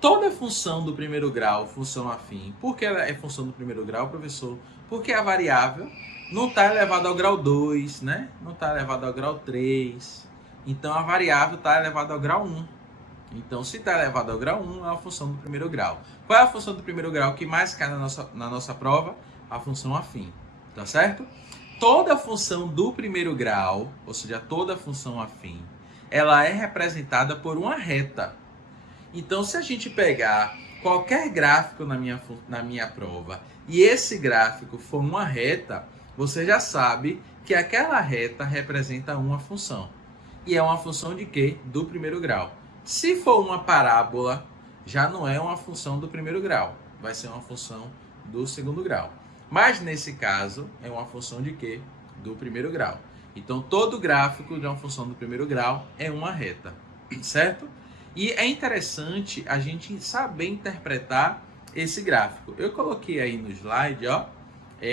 Toda função do primeiro grau, função afim. Por que ela é função do primeiro grau, professor? Porque a variável não está elevada ao grau 2, né? Não está elevada ao grau 3. Então, a variável está elevada ao grau 1. Então, se está elevada ao grau 1, é uma função do primeiro grau. Qual é a função do primeiro grau que mais cai na nossa prova? A função afim. Tá certo? Toda função do primeiro grau, ou seja, toda função afim, ela é representada por uma reta. Então, se a gente pegar qualquer gráfico na minha prova e esse gráfico for uma reta, você já sabe que aquela reta representa uma função. E é uma função de quê? Do primeiro grau. Se for uma parábola, já não é uma função do primeiro grau, vai ser uma função do segundo grau. Mas nesse caso, é uma função de quê? Do primeiro grau. Então, todo gráfico de uma função do primeiro grau é uma reta, certo? E é interessante a gente saber interpretar esse gráfico. Eu coloquei aí no slide, ó,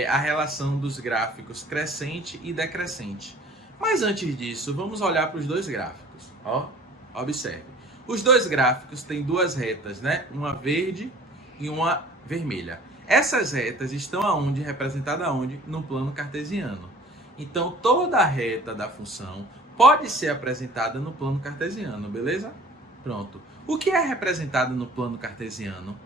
a relação dos gráficos crescente e decrescente. Mas antes disso, vamos olhar para os dois gráficos. Ó, observe. Os dois gráficos têm duas retas, né? Uma verde e uma vermelha. Essas retas estão aonde? Representadas aonde? No plano cartesiano. Então, toda a reta da função pode ser apresentada no plano cartesiano, beleza? Pronto. O que é representado no plano cartesiano?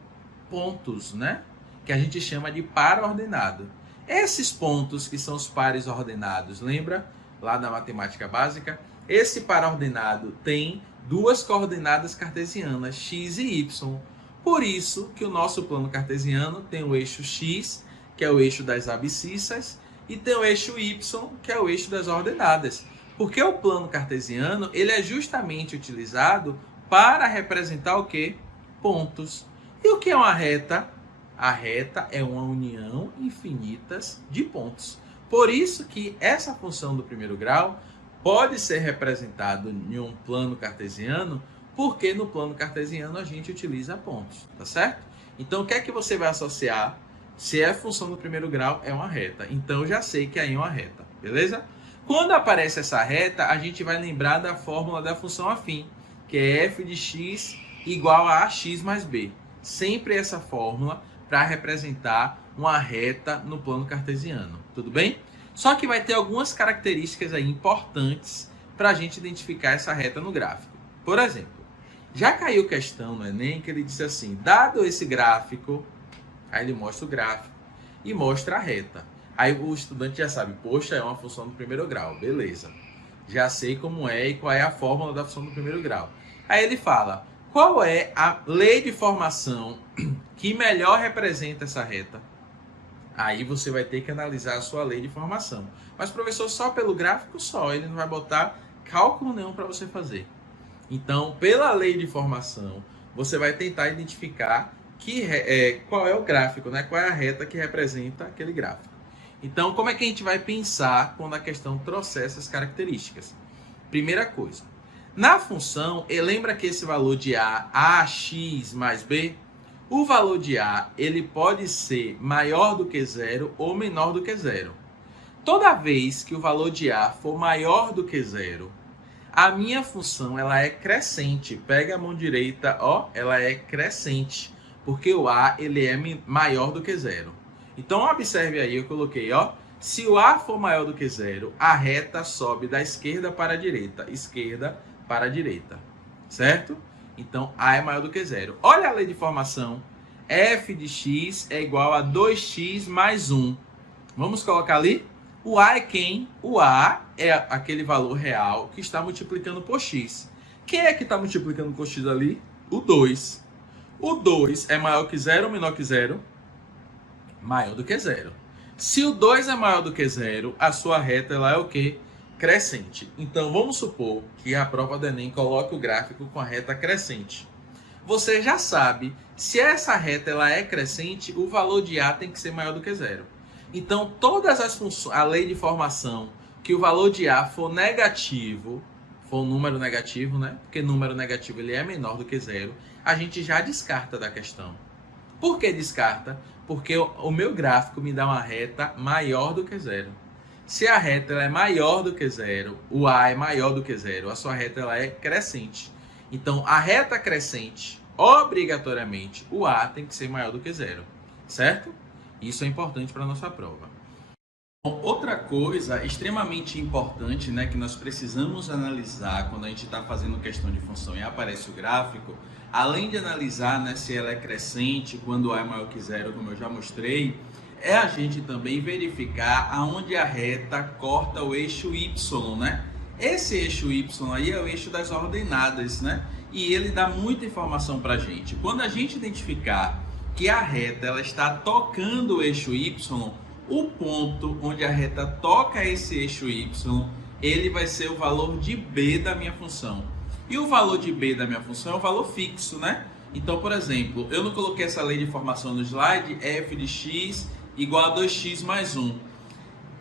Pontos, né? Que a gente chama de par ordenado. Esses pontos que são os pares ordenados, lembra? Lá na matemática básica, esse par ordenado tem duas coordenadas cartesianas, x e y. Por isso que o nosso plano cartesiano tem o eixo x, que é o eixo das abscissas, e tem o eixo y, que é o eixo das ordenadas. Porque o plano cartesiano ele é justamente utilizado para representar o quê? Pontos. E o que é uma reta? A reta é uma união infinitas de pontos. Por isso que essa função do primeiro grau pode ser representada em um plano cartesiano, porque no plano cartesiano a gente utiliza pontos, tá certo? Então o que é que você vai associar? Se é função do primeiro grau, é uma reta. Então eu já sei que aí é uma reta, beleza? Quando aparece essa reta, a gente vai lembrar da fórmula da função afim, que é f de x igual a ax mais b. Sempre essa fórmula para representar uma reta no plano cartesiano, tudo bem? Só que vai ter algumas características aí importantes para a gente identificar essa reta no gráfico. Por exemplo, já caiu questão no Enem que ele disse assim, dado esse gráfico, aí ele mostra o gráfico e mostra a reta. Aí o estudante já sabe, poxa, é uma função do primeiro grau, beleza. Já sei como é e qual é a fórmula da função do primeiro grau. Aí ele fala, qual é a lei de formação que melhor representa essa reta? Aí você vai ter que analisar a sua lei de formação. Mas, professor, só pelo gráfico só, ele não vai botar cálculo nenhum para você fazer. Então, pela lei de formação, você vai tentar identificar qual é o gráfico, né? Qual é a reta que representa aquele gráfico. Então, como é que a gente vai pensar quando a questão trouxer essas características? Primeira coisa, na função, lembra que esse valor de A, ax mais b, o valor de A ele pode ser maior do que zero ou menor do que zero. Toda vez que o valor de A for maior do que zero, a minha função ela é crescente. Pega a mão direita, ó, ela é crescente, porque o A ele é maior do que zero. Então observe aí, eu coloquei, ó, se o A for maior do que zero, a reta sobe da esquerda para a direita, certo? Então A é maior do que zero. Olha a lei de formação, f de x é igual a 2x mais 1. Vamos colocar ali? O A é quem? O A é aquele valor real que está multiplicando por x. Quem é que está multiplicando por x ali? O 2. O 2 é maior que zero ou menor que zero? Maior do que zero. Se o 2 é maior do que zero, a sua reta ela é o quê? Crescente. Então vamos supor que a prova do Enem coloque o gráfico com a reta crescente. Você já sabe, se essa reta ela é crescente, o valor de A tem que ser maior do que zero. Então, todas as funções, a lei de formação, que o valor de A for negativo, for um número negativo, né? Porque número negativo ele é menor do que zero, a gente já descarta da questão. Por que descarta? Porque o meu gráfico me dá uma reta maior do que zero. Se a reta ela é maior do que zero, o A é maior do que zero, a sua reta ela é crescente. Então, a reta crescente, obrigatoriamente, o A tem que ser maior do que zero, certo? Isso é importante para a nossa prova. Outra coisa extremamente importante, né, que nós precisamos analisar quando a gente está fazendo questão de função e aparece o gráfico, além de analisar, né, se ela é crescente, quando A é maior que zero, como eu já mostrei, é a gente também verificar aonde a reta corta o eixo Y, né? Esse eixo Y aí é o eixo das ordenadas, né? E ele dá muita informação para a gente. Quando a gente identificar que a reta ela está tocando o eixo Y, o ponto onde a reta toca esse eixo Y, ele vai ser o valor de B da minha função. E o valor de B da minha função é o valor fixo, né? Então, por exemplo, eu não coloquei essa lei de formação no slide, f de x igual a 2x mais 1.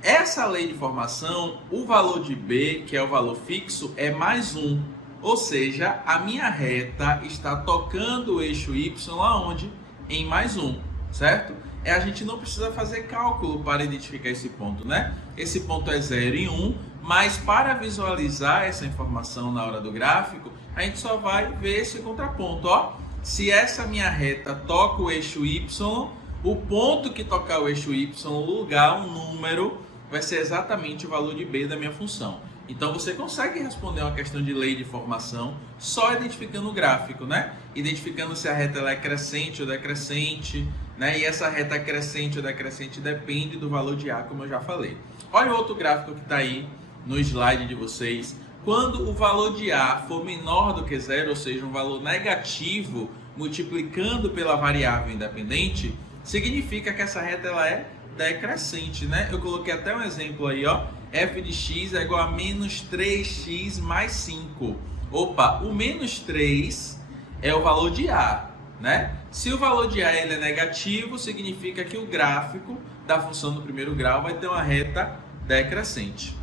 Essa lei de formação, o valor de b, que é o valor fixo, é mais 1. Ou seja, a minha reta está tocando o eixo y aonde? Em mais 1, certo? A gente não precisa fazer cálculo para identificar esse ponto, né? Esse ponto é 0 e 1, mas para visualizar essa informação na hora do gráfico, a gente só vai ver esse contraponto, ó. Se essa minha reta toca o eixo y, o ponto que tocar o eixo y, o lugar, um número, vai ser exatamente o valor de b da minha função. Então você consegue responder uma questão de lei de formação só identificando o gráfico, né? Identificando se a reta ela é crescente ou decrescente, né? E essa reta crescente ou decrescente depende do valor de A, como eu já falei. Olha o outro gráfico que está aí no slide de vocês. Quando o valor de A for menor do que zero, ou seja, um valor negativo multiplicando pela variável independente, significa que essa reta ela é decrescente, né? Eu coloquei até um exemplo aí, ó. F de x é igual a menos 3x mais 5. Opa, o menos 3 é o valor de A, né? Se o valor de A ele é negativo, significa que o gráfico da função do primeiro grau vai ter uma reta decrescente.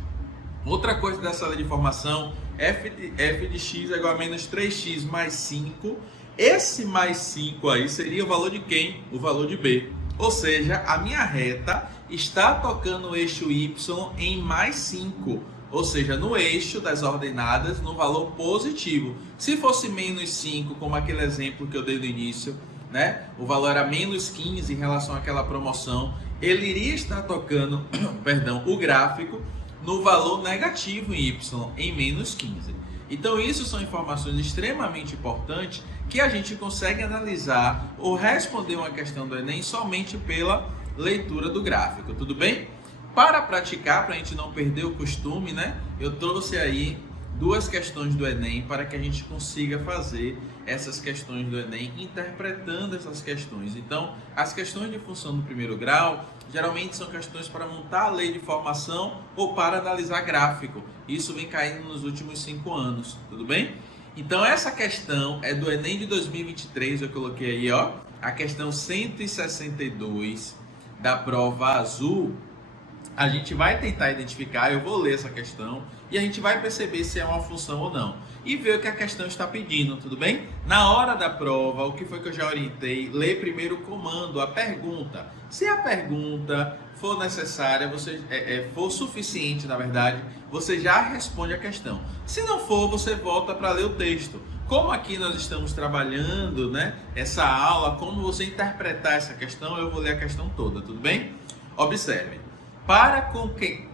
Outra coisa dessa lei de formação, f de x é igual a menos 3x mais 5. Esse mais 5 aí seria o valor de quem? O valor de B. Ou seja, a minha reta está tocando o eixo y em mais 5. Ou seja, no eixo das ordenadas, no valor positivo. Se fosse menos 5, como aquele exemplo que eu dei no início, né? O valor era menos 15 em relação àquela promoção, ele iria estar tocando perdão, o gráfico no valor negativo em y, em menos 15. Então isso são informações extremamente importantes que a gente consegue analisar ou responder uma questão do Enem somente pela leitura do gráfico, tudo bem? Para praticar, para a gente não perder o costume, né? Eu trouxe aí duas questões do Enem para que a gente consiga fazer essas questões do Enem interpretando essas questões. Então, as questões de função do primeiro grau geralmente são questões para montar a lei de formação ou para analisar gráfico. Isso vem caindo nos últimos 5 anos, tudo bem? Então, essa questão é do Enem de 2023, eu coloquei aí, ó, a questão 162 da prova azul. A gente vai tentar identificar, eu vou ler essa questão e a gente vai perceber se é uma função ou não. E ver o que a questão está pedindo, tudo bem? Na hora da prova, o que foi que eu já orientei? Lê primeiro o comando, a pergunta. Se a pergunta for necessária, for suficiente, na verdade, você já responde a questão. Se não for, você volta para ler o texto. Como aqui nós estamos trabalhando, né, essa aula, como você interpretar essa questão, eu vou ler a questão toda, tudo bem? Observe. Para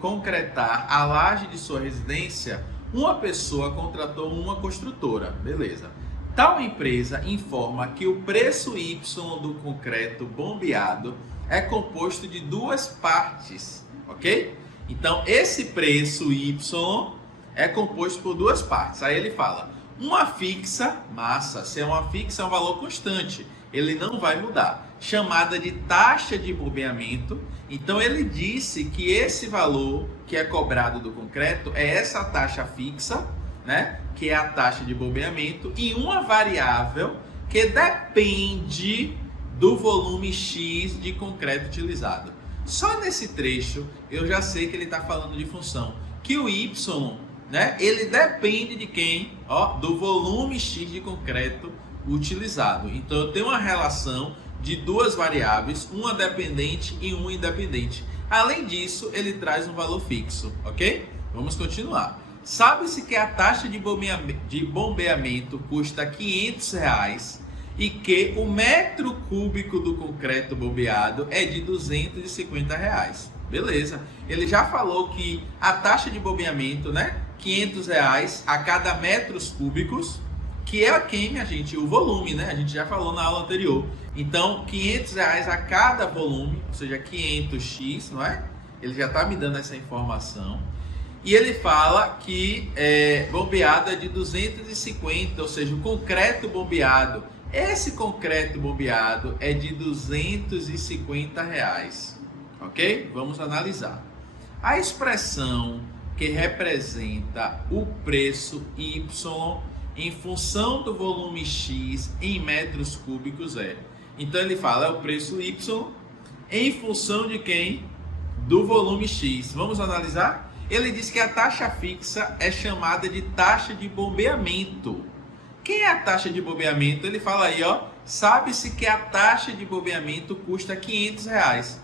concretar a laje de sua residência, uma pessoa contratou uma construtora, beleza. Tal empresa informa que o preço Y do concreto bombeado é composto de duas partes, ok? Então, esse preço Y é composto por duas partes. Aí ele fala, uma fixa, massa, se é uma fixa é um valor constante, ele não vai mudar, chamada de taxa de bombeamento. Então ele disse que esse valor que é cobrado do concreto é essa taxa fixa, né? Que é a taxa de bombeamento, e uma variável que depende do volume X de concreto utilizado. Só nesse trecho eu já sei que ele está falando de função, que o Y, né? Ele depende de quem? Ó, do volume X de concreto utilizado. Então eu tenho uma relação de duas variáveis, uma dependente e uma independente. Além disso, ele traz um valor fixo, ok? Vamos continuar. Sabe-se que a taxa de bombeamento custa R$500 e que o metro cúbico do concreto bombeado é de R$250. Beleza. Ele já falou que a taxa de bombeamento, né? R$500 a cada metros cúbicos, que é quem, minha gente? O volume, né? A gente já falou na aula anterior. Então, R$500 a cada volume, ou seja, 500x, não é? Ele já está me dando essa informação. E ele fala que bombeado é de 250, ou seja, o concreto bombeado. Esse concreto bombeado é de R$250, ok? Vamos analisar. A expressão que representa o preço Y em função do volume X em metros cúbicos é. Então ele fala, é o preço Y em função de quem? Do volume X. Vamos analisar? Ele diz que a taxa fixa é chamada de taxa de bombeamento. Quem é a taxa de bombeamento? Ele fala aí, ó, sabe-se que a taxa de bombeamento custa R$500.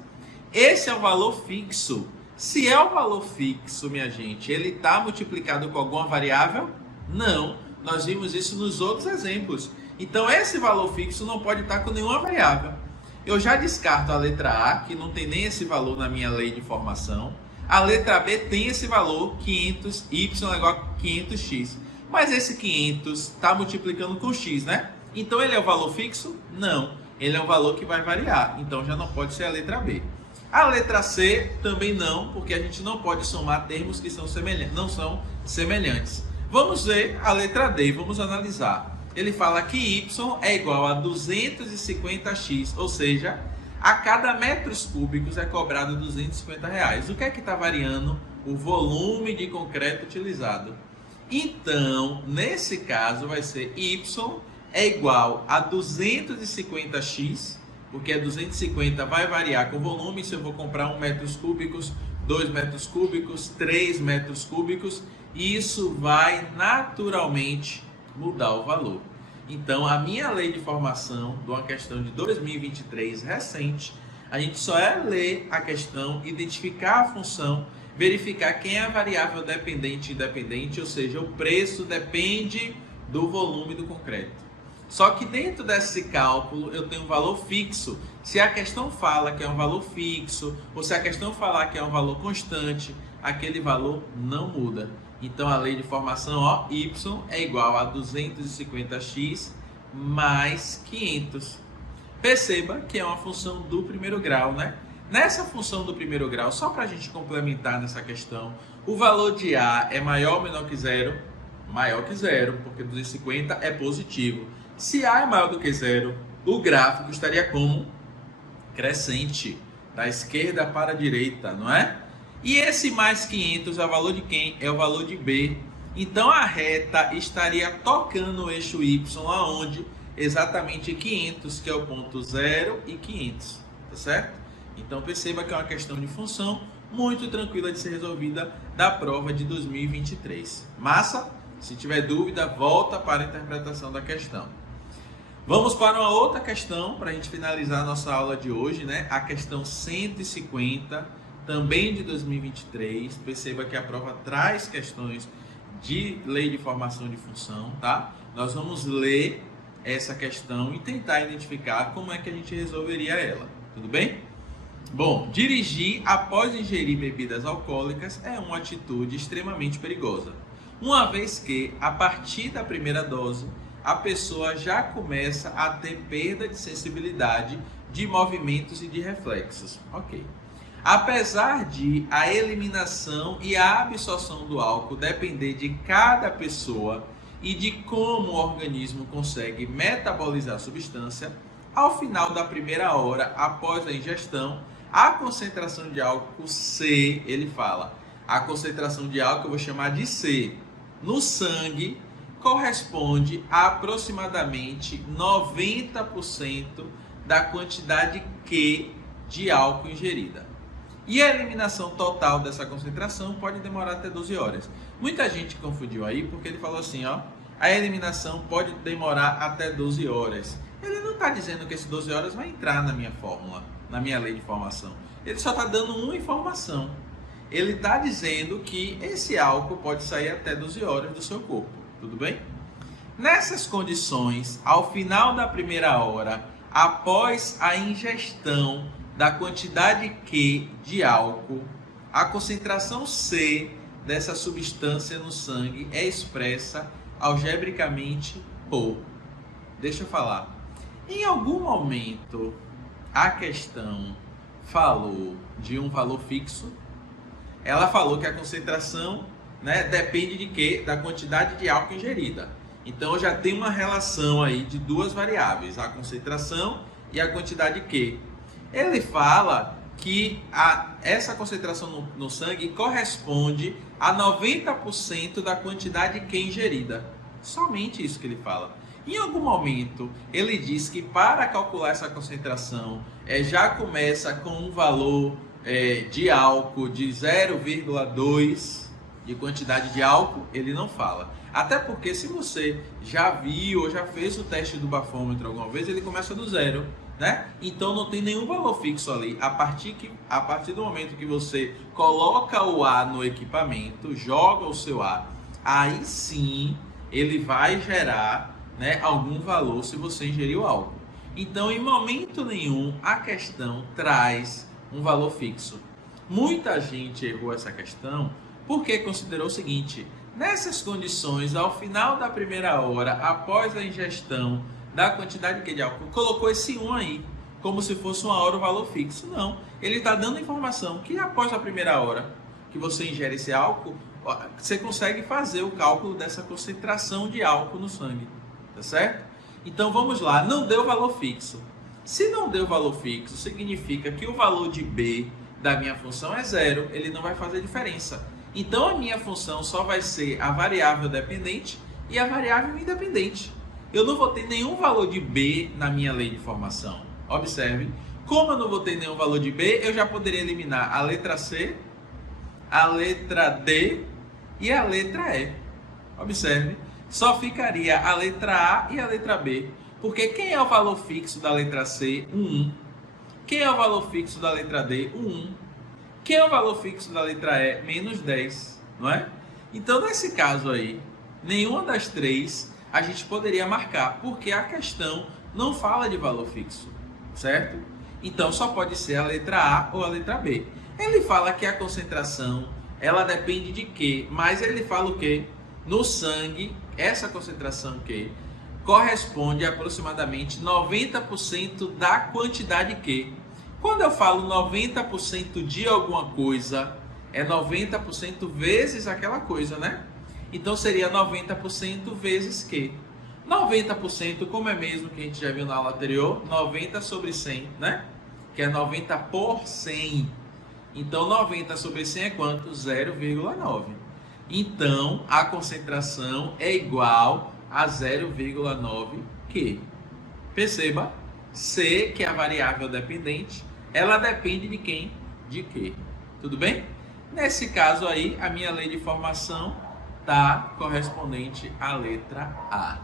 Esse é o valor fixo. Se é o valor fixo, minha gente, ele está multiplicado com alguma variável? Não. Nós vimos isso nos outros exemplos. Então, esse valor fixo não pode estar com nenhuma variável. Eu já descarto a letra A, que não tem nem esse valor na minha lei de formação. A letra B tem esse valor, 500, y é igual a 500x. Mas esse 500 está multiplicando com x, né? Então, ele é o valor fixo? Não. Ele é um valor que vai variar. Então, já não pode ser a letra B. A letra C também não, porque a gente não pode somar termos que não são semelhantes. Vamos ver a letra D, vamos analisar. Ele fala que y é igual a 250x, ou seja, a cada metros cúbicos é cobrado R$250. O que é que está variando? O volume de concreto utilizado. Então, nesse caso, vai ser y é igual a 250x, porque 250 vai variar com o volume. Se eu vou comprar 1 metros cúbicos, 2 metros cúbicos, 3 metros cúbicos, isso vai naturalmente mudar o valor. Então, a minha lei de formação, de uma questão de 2023 recente, a gente só é ler a questão, identificar a função, verificar quem é a variável dependente e independente, ou seja, o preço depende do volume do concreto. Só que dentro desse cálculo eu tenho um valor fixo. Se a questão fala que é um valor fixo, ou se a questão falar que é um valor constante, aquele valor não muda. Então a lei de formação, ó, y é igual a 250x mais 500. Perceba que é uma função do primeiro grau, né? Nessa função do primeiro grau, só para a gente complementar nessa questão, o valor de A é maior ou menor que zero? Maior que zero, porque 250 é positivo. Se A é maior do que zero, o gráfico estaria como? Crescente, da esquerda para a direita, não é? E esse mais 500 é o valor de quem? É o valor de B. Então a reta estaria tocando o eixo Y, aonde? Exatamente 500, que é o ponto 0 e 500, tá certo? Então perceba que é uma questão de função muito tranquila de ser resolvida da prova de 2023. Massa? Se tiver dúvida, volta para a interpretação da questão. Vamos para uma outra questão, para a gente finalizar a nossa aula de hoje, né? A questão 150, também de 2023. Perceba que a prova traz questões de lei de formação de função, tá? Nós vamos ler essa questão e tentar identificar como é que a gente resolveria ela, tudo bem? Bom, dirigir após ingerir bebidas alcoólicas é uma atitude extremamente perigosa, uma vez que, a partir da primeira dose, a pessoa já começa a ter perda de sensibilidade, de movimentos e de reflexos. Ok. Apesar de a eliminação e a absorção do álcool depender de cada pessoa e de como o organismo consegue metabolizar a substância, ao final da primeira hora após a ingestão, a concentração de álcool C, ele fala, a concentração de álcool eu vou chamar de C, no sangue, corresponde a aproximadamente 90% da quantidade Q de álcool ingerida. E a eliminação total dessa concentração pode demorar até 12 horas. Muita gente confundiu aí porque ele falou assim, ó, a eliminação pode demorar até 12 horas. Ele não está dizendo que esses 12 horas vai entrar na minha fórmula, na minha lei de formação. Ele só está dando uma informação. Ele está dizendo que esse álcool pode sair até 12 horas do seu corpo. Tudo bem? Nessas condições, ao final da primeira hora, após a ingestão da quantidade Q de álcool, a concentração C dessa substância no sangue é expressa algebricamente por... Deixa eu falar. Em algum momento, a questão falou de um valor fixo. Ela falou que a concentração, né, depende de quê? Da quantidade de álcool ingerida. Então, eu já tenho uma relação aí de duas variáveis, a concentração e a quantidade Q. Ele fala que essa concentração no sangue corresponde a 90% da quantidade Q ingerida. Somente isso que ele fala. Em algum momento, ele diz que para calcular essa concentração, já começa com um valor de álcool de 0,2 de quantidade de álcool. Ele não fala. Até porque se você já viu ou já fez o teste do bafômetro alguma vez, ele começa do zero, né? Então não tem nenhum valor fixo ali. A partir do momento que você coloca o ar no equipamento, joga o seu ar, aí sim ele vai gerar, né, algum valor se você ingeriu álcool. Então, em momento nenhum, a questão traz um valor fixo. Muita gente errou essa questão porque considerou o seguinte: nessas condições, ao final da primeira hora, após a ingestão da quantidade de álcool, colocou esse 1 aí, como se fosse uma hora o valor fixo. Não, ele está dando informação que após a primeira hora que você ingere esse álcool, você consegue fazer o cálculo dessa concentração de álcool no sangue, tá certo? Então vamos lá, não deu valor fixo. Se não deu valor fixo, significa que o valor de B da minha função é zero, ele não vai fazer diferença. Então a minha função só vai ser a variável dependente e a variável independente. Eu não vou ter nenhum valor de B na minha lei de formação. Observe, como eu não vou ter nenhum valor de B, eu já poderia eliminar a letra C, a letra D e a letra E. Observe, só ficaria a letra A e a letra B. Porque quem é o valor fixo da letra C? 1. Quem é o valor fixo da letra D? 1. Quem é o valor fixo da letra E? Menos 10, não é? Então, nesse caso aí, nenhuma das três a gente poderia marcar, porque a questão não fala de valor fixo, certo? Então, só pode ser a letra A ou a letra B. Ele fala que a concentração, ela depende de quê? Mas ele fala o quê? No sangue, essa concentração que corresponde a aproximadamente 90% da quantidade que. Quando eu falo 90% de alguma coisa, é 90% vezes aquela coisa, né? Então seria 90% vezes que. 90%, como é mesmo que a gente já viu na aula anterior, 90 sobre 100, né? Que é 90 por 100. Então 90 sobre 100 é quanto? 0,9. Então a concentração é igual a 0,9 Q. Perceba, C, que é a variável dependente, ela depende de quem? De Q. Tudo bem? Nesse caso aí, a minha lei de formação está correspondente à letra A.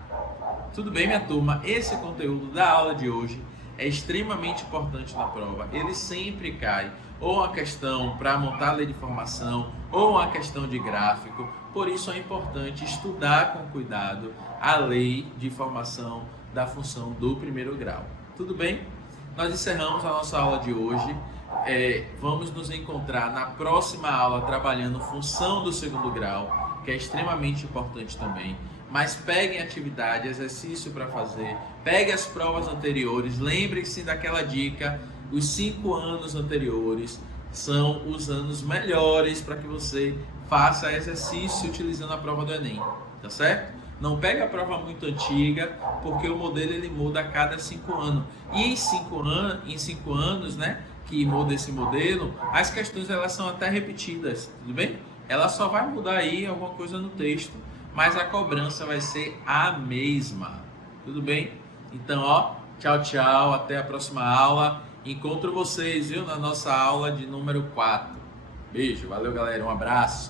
Tudo bem, minha turma? Esse conteúdo da aula de hoje é extremamente importante na prova. Ele sempre cai, ou uma questão para montar a lei de formação, ou uma questão de gráfico. Por isso é importante estudar com cuidado a lei de formação da função do primeiro grau. Tudo bem? Nós encerramos a nossa aula de hoje. Vamos nos encontrar na próxima aula trabalhando função do segundo grau, que é extremamente importante também. Mas peguem atividade, exercício para fazer, pegue as provas anteriores, lembre-se daquela dica, os 5 anos anteriores são os anos melhores para que você faça exercício utilizando a prova do Enem, tá certo? Não pegue a prova muito antiga, porque o modelo ele muda a cada 5 anos. E em 5 anos, né, que muda esse modelo, as questões elas são até repetidas, tudo bem? Ela só vai mudar aí alguma coisa no texto, mas a cobrança vai ser a mesma, tudo bem? Então, ó, tchau, tchau, até a próxima aula. Encontro vocês, viu, na nossa aula de número 4. Beijo, valeu galera, um abraço.